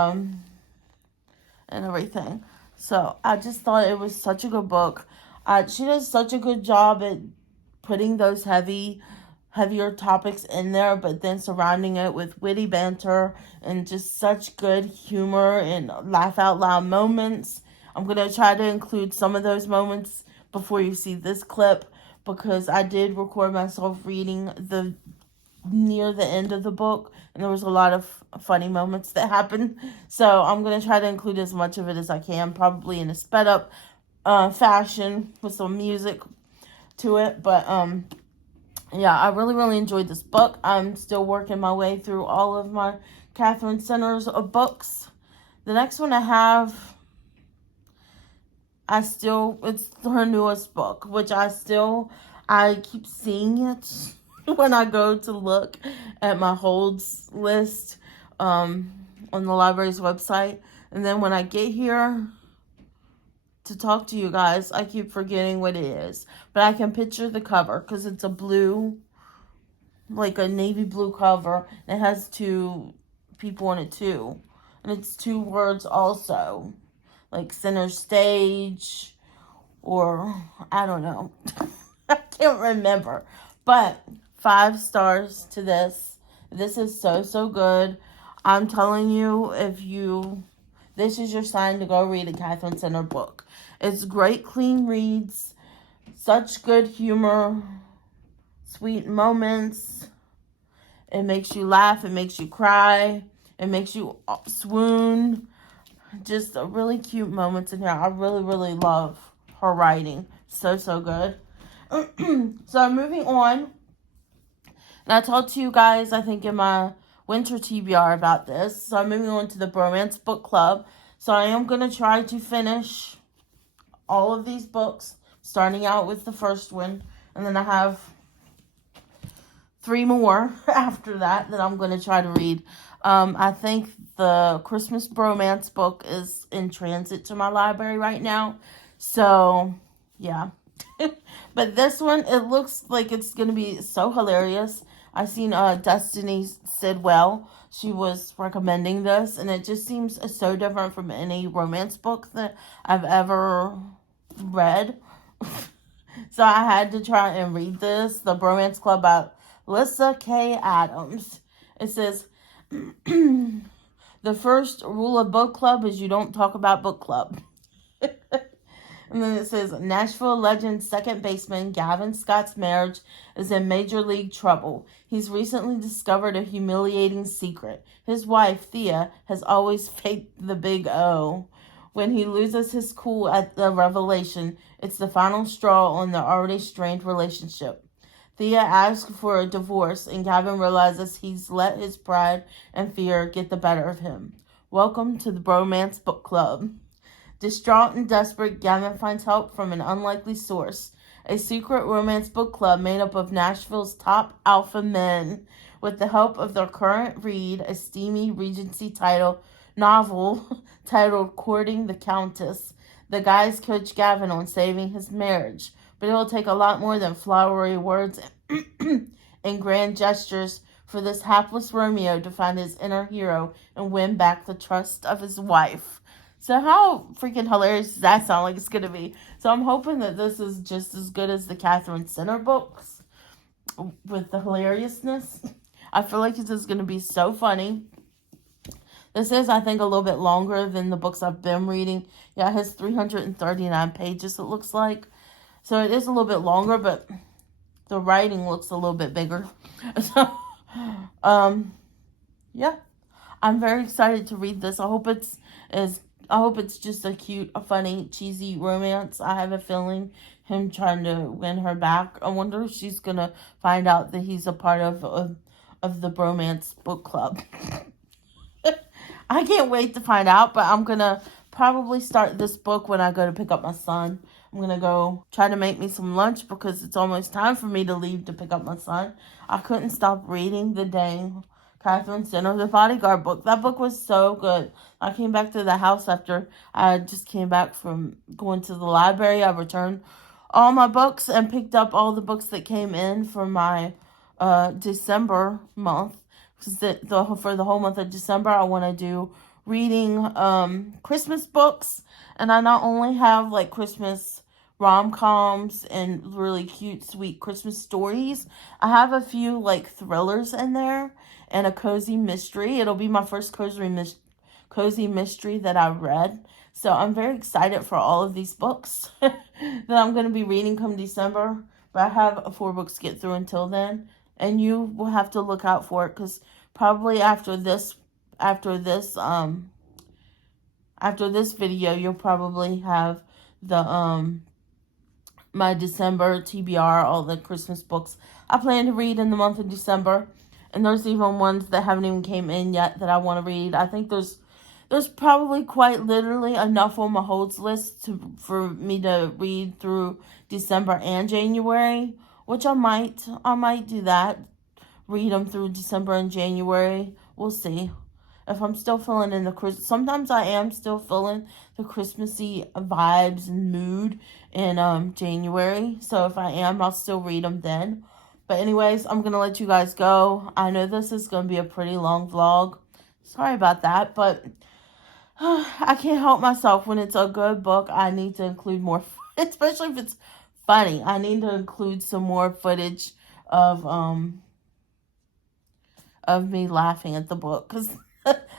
everything. So I just thought it was such a good book. She does such a good job at putting those heavier topics in there, but then surrounding it with witty banter and just such good humor and laugh out loud moments. I'm going to try to include some of those moments before you see this clip, because I did record myself reading near the end of the book, and there was a lot of funny moments that happened. So I'm going to try to include as much of it as I can, probably in a sped up fashion with some music to it. But yeah, I really enjoyed this book. I'm still working my way through all of my Catherine Centers books. The next one I have, it's her newest book, which I keep seeing it when I go to look at my holds list on the library's website. And then when I get here to talk to you guys, I keep forgetting what it is. But I can picture the cover because it's a blue, like a navy blue cover. It has 2 people in it too. And it's 2 words also. Like center stage, or I don't know. I can't remember. But 5 stars to this. This is so good. I'm telling you, this is your sign to go read a Catherine Center book. It's great, clean reads, such good humor, sweet moments. It makes you laugh, it makes you cry, it makes you swoon. Just a really cute moments in here. I really love her writing. So good. So moving on. And I talked to you guys, I think, in my winter TBR about this. So I'm moving on to the Bromance Book Club. So I am going to try to finish all of these books, starting out with the first one. And then I have 3 more after that I'm going to try to read. I think the Christmas Bromance book is in transit to my library right now. So, yeah. But this one, it looks like it's going to be so hilarious. I seen Destiny Sidwell. She was recommending this, and it just seems so different from any romance book that I've ever read. So I had to try and read this. The Bromance Club by Lyssa Kay Adams. It says, the first rule of book club is you don't talk about book club. And then it says, Nashville legend second baseman Gavin Scott's marriage is in major league trouble. He's recently discovered a humiliating secret. His wife, Thea, has always faked the big O. When he loses his cool at the revelation, it's the final straw on the already strained relationship. Thea asks for a divorce, and Gavin realizes he's let his pride and fear get the better of him. Welcome to the Bromance Book Club. Distraught and desperate, Gavin finds help from an unlikely source, a secret romance book club made up of Nashville's top alpha men. With the help of their current read, a steamy Regency novel titled Courting the Countess, the guys coach Gavin on saving his marriage. But it will take a lot more than flowery words and grand gestures for this hapless Romeo to find his inner hero and win back the trust of his wife. So how freaking hilarious does that sound like it's going to be? So I'm hoping that this is just as good as the Catherine Center books with the hilariousness. I feel like this is going to be so funny. This is, I think, a little bit longer than the books I've been reading. Yeah, it has 339 pages, it looks like. So it is a little bit longer, but the writing looks a little bit bigger. So, yeah. I'm very excited to read this. I hope it's just a cute, a funny, cheesy romance. I have a feeling him trying to win her back. I wonder if she's going to find out that he's a part of the Bromance Book Club. I can't wait to find out, but I'm going to probably start this book when I go to pick up my son. I'm going to go try to make me some lunch because it's almost time for me to leave to pick up my son. I couldn't stop reading the dang Catherine Center, the Bodyguard book. That book was so good. I came back to the house after I just came back from going to the library. I returned all my books and picked up all the books that came in for my December month. Because for the whole month of December, I want to do reading Christmas books. And I not only have like Christmas rom-coms and really cute, sweet Christmas stories, I have a few like thrillers in there and a cozy mystery. It'll be my first cozy mystery that I read. So I'm very excited for all of these books that I'm going to be reading come December. But I have 4 books to get through until then. And you will have to look out for it because probably after this video, you'll probably have the my December TBR, all the Christmas books I plan to read in the month of December. And there's even ones that haven't even came in yet that I want to read. I think there's probably quite literally enough on my holds list for me to read through December and January. which I might do that. Read them through December and January. We'll see. If I'm still feeling in the sometimes I am still feeling the Christmassy vibes and mood in January. So if I am, I'll still read them then. But anyways, I'm gonna let you guys go. I know this is gonna be a pretty long vlog. Sorry about that, but I can't help myself. When it's a good book, I need to include more, especially if it's funny. I need to include some more footage of me laughing at the book, because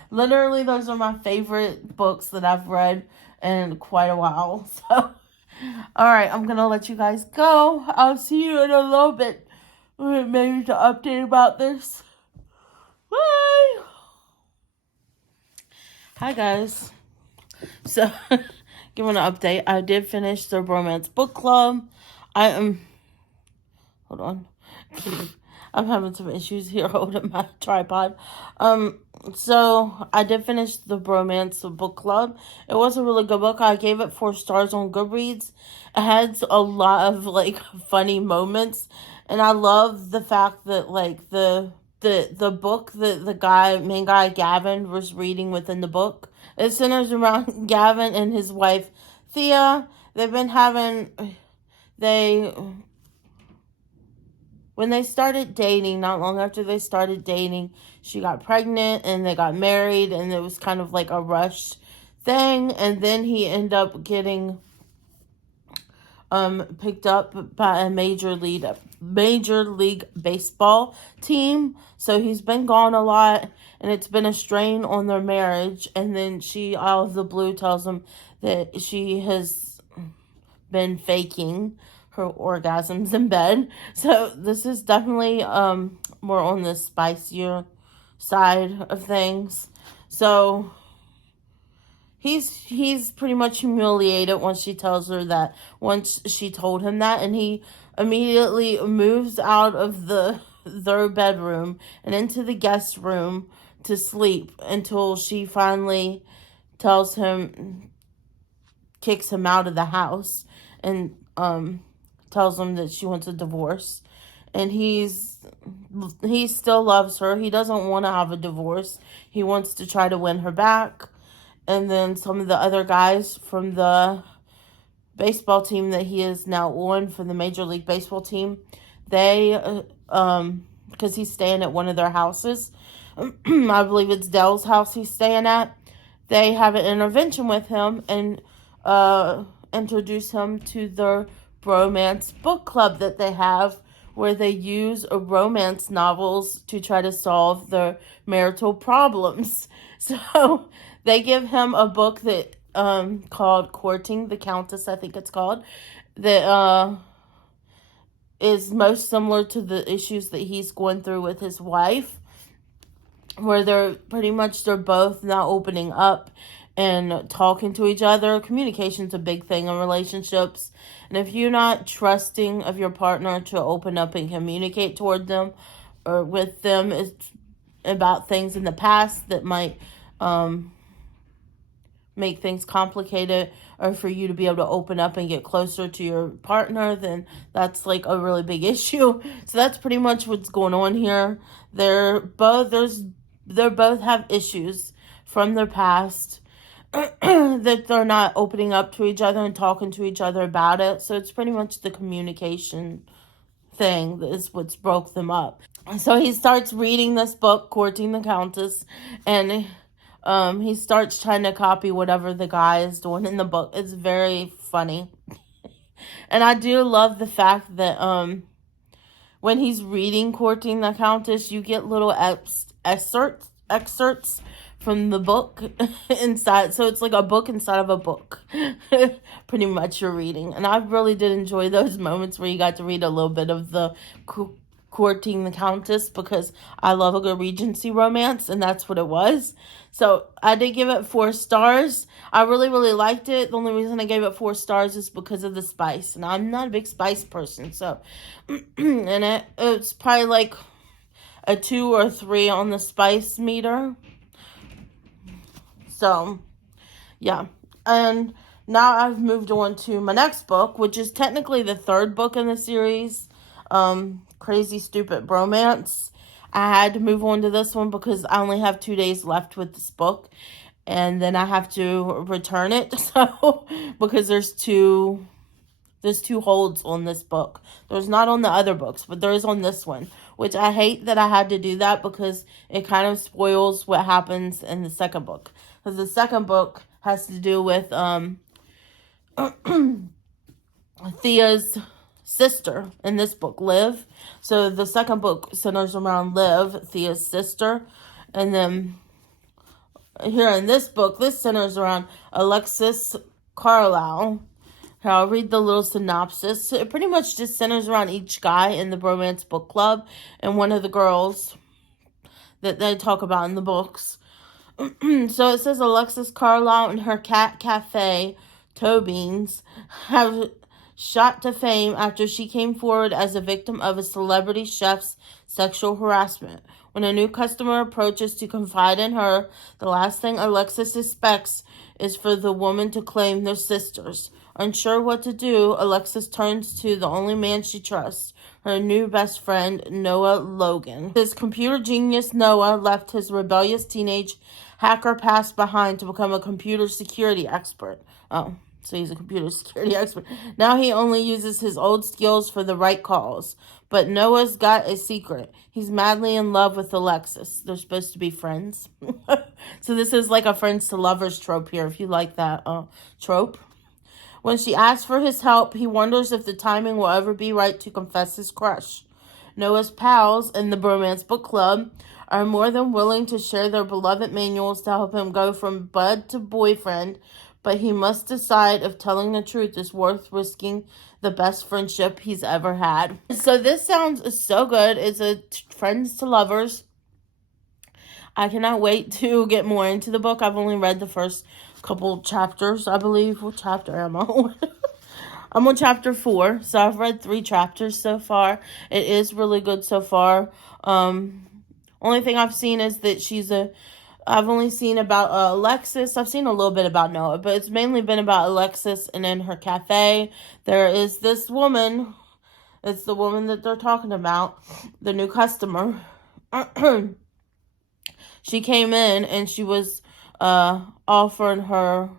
literally those are my favorite books that I've read in quite a while. So, all right, I'm gonna let you guys go. I'll see you in a little bit, maybe to update about this. Bye. Hi guys. So, giving an update. I did finish the romance book club. I am. Hold on. I'm having some issues here holding my tripod. So I did finish the romance book club. It was a really good book. I gave it 4 stars on Goodreads. It had a lot of like funny moments, and I love the fact that like the book that the main guy Gavin was reading within the book, it centers around Gavin and his wife Thea. When they started dating, not long after they started dating, she got pregnant and they got married, and it was kind of like a rushed thing. And then he ended up getting picked up by a major league baseball team. So he's been gone a lot, and it's been a strain on their marriage. And then she, out of the blue, tells him that she has been faking her orgasms in bed. So this is definitely more on the spicier side of things. So he's pretty much humiliated once she tells her that, once she told him that, and he immediately moves out of their bedroom and into the guest room to sleep until she finally kicks him out of the house, and tells him that she wants a divorce. And he still loves her. He doesn't want to have a divorce. He wants to try to win her back. And then some of the other guys from the baseball team that he is now on, for the Major League Baseball team, they because he's staying at one of their houses, I believe it's Dell's house he's staying at, they have an intervention with him and introduce him to their romance book club that they have, where they use romance novels to try to solve their marital problems. So they give him a book that called Courting the Countess, I think it's called, that is most similar to the issues that he's going through with his wife, where they're both not opening up and talking to each other. Communication's a big thing in relationships. And if you're not trusting of your partner to open up and communicate toward them or with them, it's about things in the past that might make things complicated, or for you to be able to open up and get closer to your partner, then that's like a really big issue. So that's pretty much what's going on here. They both have issues from their past that they're not opening up to each other and talking to each other about it. So it's pretty much the communication thing that is what's broke them up. So he starts reading this book, Courting the Countess, and he starts trying to copy whatever the guy is doing in the book. It's very funny. And I do love the fact that when he's reading Courting the Countess, you get little excerpts from the book inside. So it's like a book inside of a book. Pretty much you're reading. And I really did enjoy those moments where you got to read a little bit of the Courting the Countess, because I love a good Regency romance, and that's what it was. So I did give it 4 stars. I really, really liked it. The only reason I gave it 4 stars is because of the spice. And I'm not a big spice person. So, and it's probably like a 2 or 3 on the spice meter. So, yeah. And now I've moved on to my next book, which is technically the 3rd book in the series. Crazy Stupid Bromance. I had to move on to this one because I only have 2 days left with this book, and then I have to return it. So because there's two holds on this book. There's not on the other books, but there is on this one, which I hate that I had to do that because it kind of spoils what happens in the second book. Because the second book has to do with Thea's sister in this book, Liv. So the second book centers around Liv, Thea's sister. And then here in this book, this centers around Alexis Carlisle. I'll read the little synopsis. It pretty much just centers around each guy in the bromance book club and one of the girls that they talk about in the books. So it says Alexis Carlisle and her cat cafe, Toe Beans, have shot to fame after she came forward as a victim of a celebrity chef's sexual harassment. When a new customer approaches to confide in her, the last thing Alexis expects is for the woman to claim they're sisters. Unsure what to do, Alexis turns to the only man she trusts, her new best friend, Noah Logan. His computer genius, Noah, left his rebellious teenage hacker past behind to become a computer security expert. Oh, so he's a computer security expert. Now he only uses his old skills for the right cause. But Noah's got a secret. He's madly in love with Alexis. They're supposed to be friends. So this is like a friends to lovers trope here, if you like that trope. When she asks for his help, he wonders if the timing will ever be right to confess his crush. Noah's pals in the Bromance Book Club are more than willing to share their beloved manuals to help him go from bud to boyfriend, but he must decide if telling the truth is worth risking the best friendship he's ever had. So this sounds so good. It's a friends to lovers. I cannot wait to get more into the book. I've only read the first couple chapters, I believe. What chapter am I on? I'm on chapter 4, so I've read 3 chapters so far. It is really good so far. Only thing I've seen is that I've only seen about Alexis. I've seen a little bit about Noah, but it's mainly been about Alexis and in her cafe. There is this woman. It's the woman that they're talking about, the new customer. She came in and she was offering her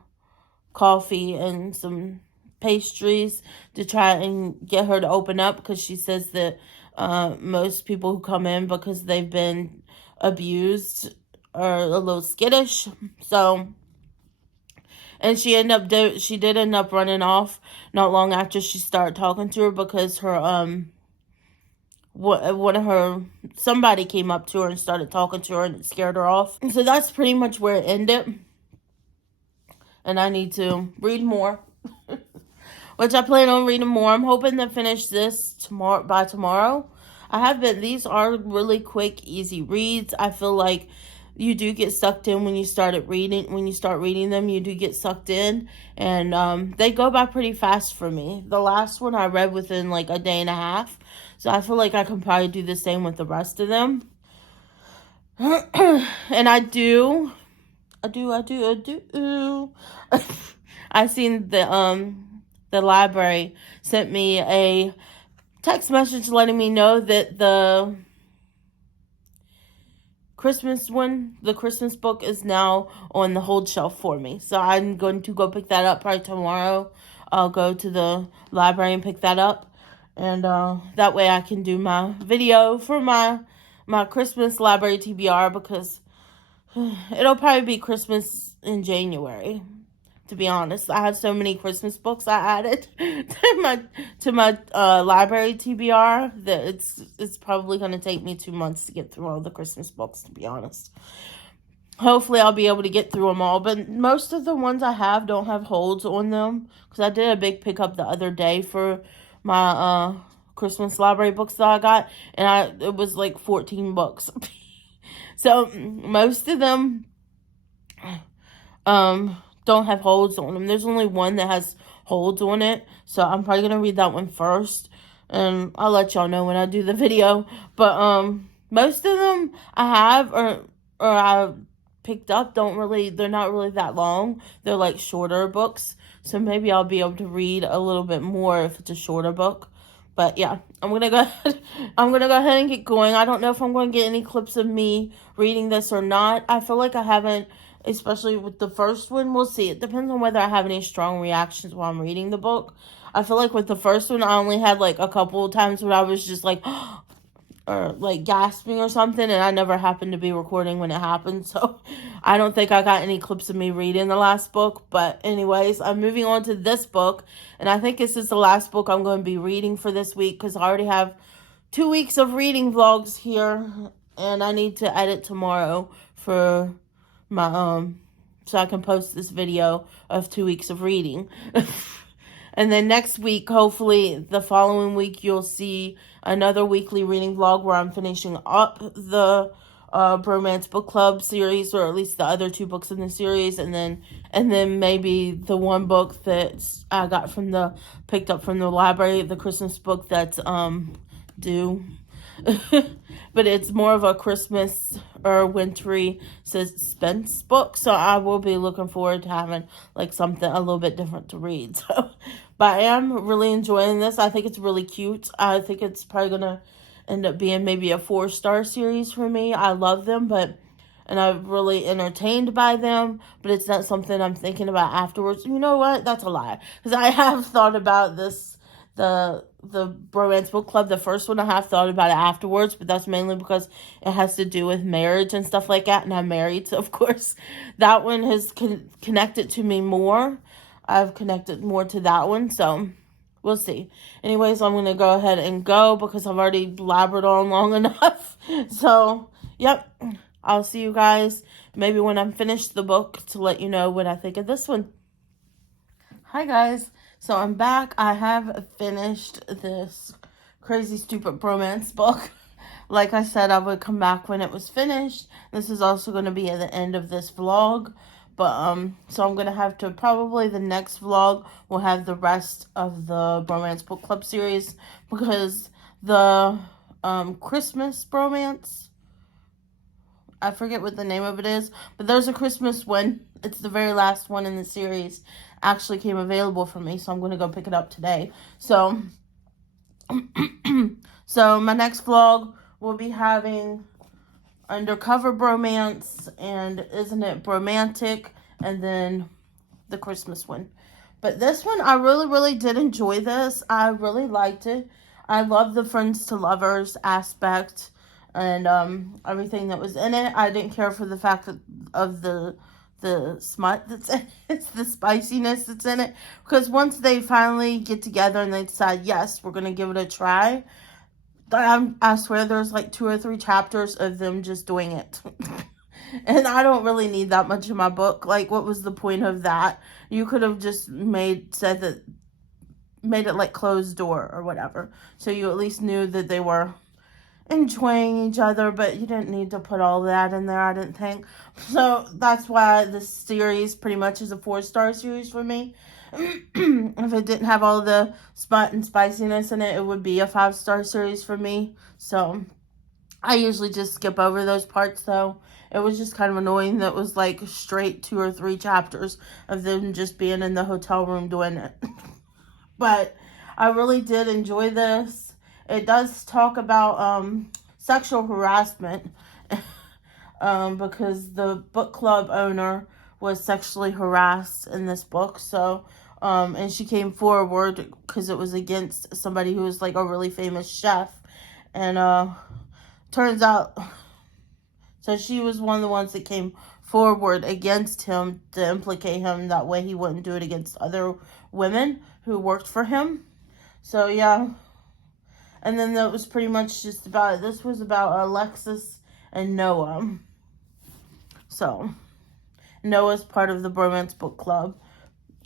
coffee and some pastries to try and get her to open up, because she says that most people who come in because they've been abused are a little skittish. So, and she did end up running off not long after she started talking to her, because her somebody came up to her and started talking to her, and it scared her off. And so that's pretty much where it ended. And I need to read more, which I plan on reading more. I'm hoping to finish this by tomorrow. These are really quick, easy reads. I feel like you do get sucked in when you start reading them. You do get sucked in, and they go by pretty fast for me. The last one I read within like a day and a half, so I feel like I can probably do the same with the rest of them. And I do. I seen the library sent me a text message letting me know that the Christmas book is now on the hold shelf for me. So I'm going to go pick that up probably tomorrow. I'll go to the library and pick that up. And that way I can do my video for my Christmas library TBR, because it'll probably be Christmas in January, to be honest. I have so many Christmas books I added to my library TBR that it's probably going to take me 2 months to get through all the Christmas books, to be honest. Hopefully I'll be able to get through them all, but most of the ones I have don't have holds on them, because I did a big pickup the other day for my Christmas library books that I got, and it was like 14 books. So most of them don't have holds on them. There's only one that has holds on it, so I'm probably gonna read that one first, and I'll let y'all know when I do the video. But most of them I have or I picked up they're not really that long. They're like shorter books, so maybe I'll be able to read a little bit more if it's a shorter book. But yeah, I'm gonna go ahead. I'm gonna go ahead and get going. I don't know if I'm going to get any clips of me reading this or not. I feel like I haven't, especially with the first one. We'll see. It depends on whether I have any strong reactions while I'm reading the book. I feel like with the first one, I only had like a couple of times when I was just like, or like gasping or something, and I never happened to be recording when it happened, so I don't think I got any clips of me reading the last book. But anyways, I'm moving on to this book, and I think this is the last book I'm going to be reading for this week, because I already have 2 weeks of reading vlogs here, and I need to edit tomorrow for my so I can post this video of 2 weeks of reading. And then next week, hopefully the following week, you'll see another weekly reading vlog where I'm finishing up the Bromance Book Club series, or at least the other 2 books in the series, and then maybe the 1 book that I got picked up from the library, the Christmas book that's due. But it's more of a Christmas or wintry suspense book, so I will be looking forward to having like something a little bit different to read. So, but I am really enjoying this. I think it's really cute. I think it's probably gonna end up being maybe a 4-star series for me. I love them, and I'm really entertained by them, but it's not something I'm thinking about afterwards. You know what? That's a lie, because I have thought about this, the Bromance Book Club, the first one. I have thought about it afterwards, but that's mainly because it has to do with marriage and stuff like that, and I'm married, so of course that one has connected to me more. I've connected more to that one, so we'll see. Anyways, I'm going to go ahead and go because I've already blabbered on long enough. So, yep, I'll see you guys maybe when I'm finished the book to let you know what I think of this one. Hi, guys. So, I'm back. I have finished this crazy, stupid bromance book. Like I said, I would come back when it was finished. This is also going to be at the end of this vlog. But, so I'm going to have to, probably the next vlog will have the rest of the Bromance Book Club series, because the, Christmas bromance, I forget what the name of it is, but there's a Christmas one. It's the very last one in the series, actually came available for me, so I'm going to go pick it up today. So, so my next vlog will be having Undercover Bromance and Isn't It Bromantic, and then the Christmas one. But this one, I really did enjoy this. I really liked it. I love the friends to lovers aspect and everything that was in it. I didn't care for the fact of the smut that's in it. It's the spiciness that's in it, because once they finally get together and they decide, yes, we're going to give it a try, I swear there's like 2 or 3 chapters of them just doing it. And I don't really need that much in my book. Like, what was the point of that? You could have just made it like closed door or whatever, so you at least knew that they were enjoying each other, but you didn't need to put all that in there, I didn't think. So that's why this series pretty much is a 4-star series for me. If it didn't have all the smut and spiciness in it, it would be a 5-star series for me. So I usually just skip over those parts, though. It was just kind of annoying that it was like straight 2 or 3 chapters of them just being in the hotel room doing it. But I really did enjoy this. It does talk about sexual harassment because the book club owner was sexually harassed in this book. So, and she came forward because it was against somebody who was like a really famous chef. And turns out, so she was one of the ones that came forward against him to implicate him. That way he wouldn't do it against other women who worked for him. So, yeah. And then that was pretty much just about it. This was about Alexis and Noah. So, Noah's part of the Bromance Book Club.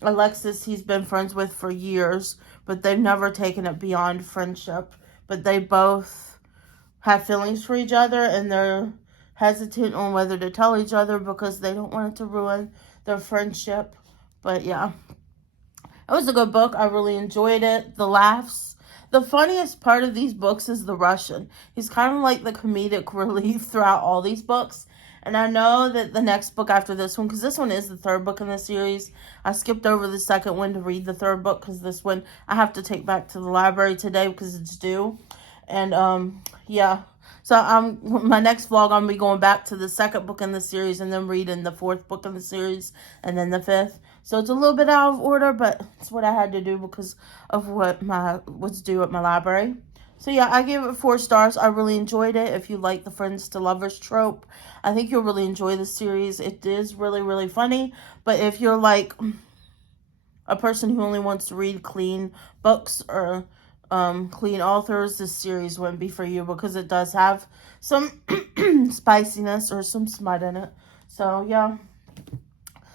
Alexis, he's been friends with for years, but they've never taken it beyond friendship. But they both have feelings for each other, and they're hesitant on whether to tell each other because they don't want it to ruin their friendship. But yeah, it was a good book. I really enjoyed it. The laughs. The funniest part of these books is the Russian. He's kind of like the comedic relief throughout all these books. And I know that the next book after this one, because this one is the third book in the series, I skipped over the second one to read the third book because this one I have to take back to the library today because it's due. And yeah, so my next vlog, I'm gonna be going back to the second book in the series and then reading the fourth book in the series and then the fifth. So it's a little bit out of order, but it's what I had to do because of what's due at my library. So yeah, I gave it 4 stars. I really enjoyed it. If you like the friends to lovers trope, I think you'll really enjoy the series. It is really, really funny. But if you're like a person who only wants to read clean books or clean authors, this series wouldn't be for you because it does have some spiciness or some smut in it. So yeah.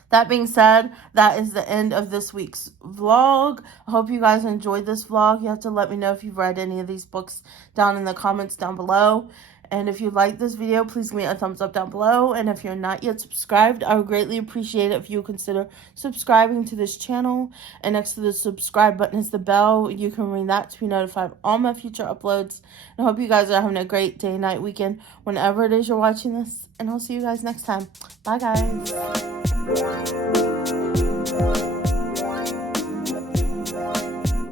That being said, that is the end of this week's vlog. I hope you guys enjoyed this vlog. You have to let me know if you've read any of these books down in the comments down below. And if you like this video, please give me a thumbs up down below. And if you're not yet subscribed, I would greatly appreciate it if you consider subscribing to this channel. And next to the subscribe button is the bell. You can ring that to be notified of all my future uploads. And I hope you guys are having a great day, night, weekend, whenever it is you're watching this. And I'll see you guys next time. Bye, guys.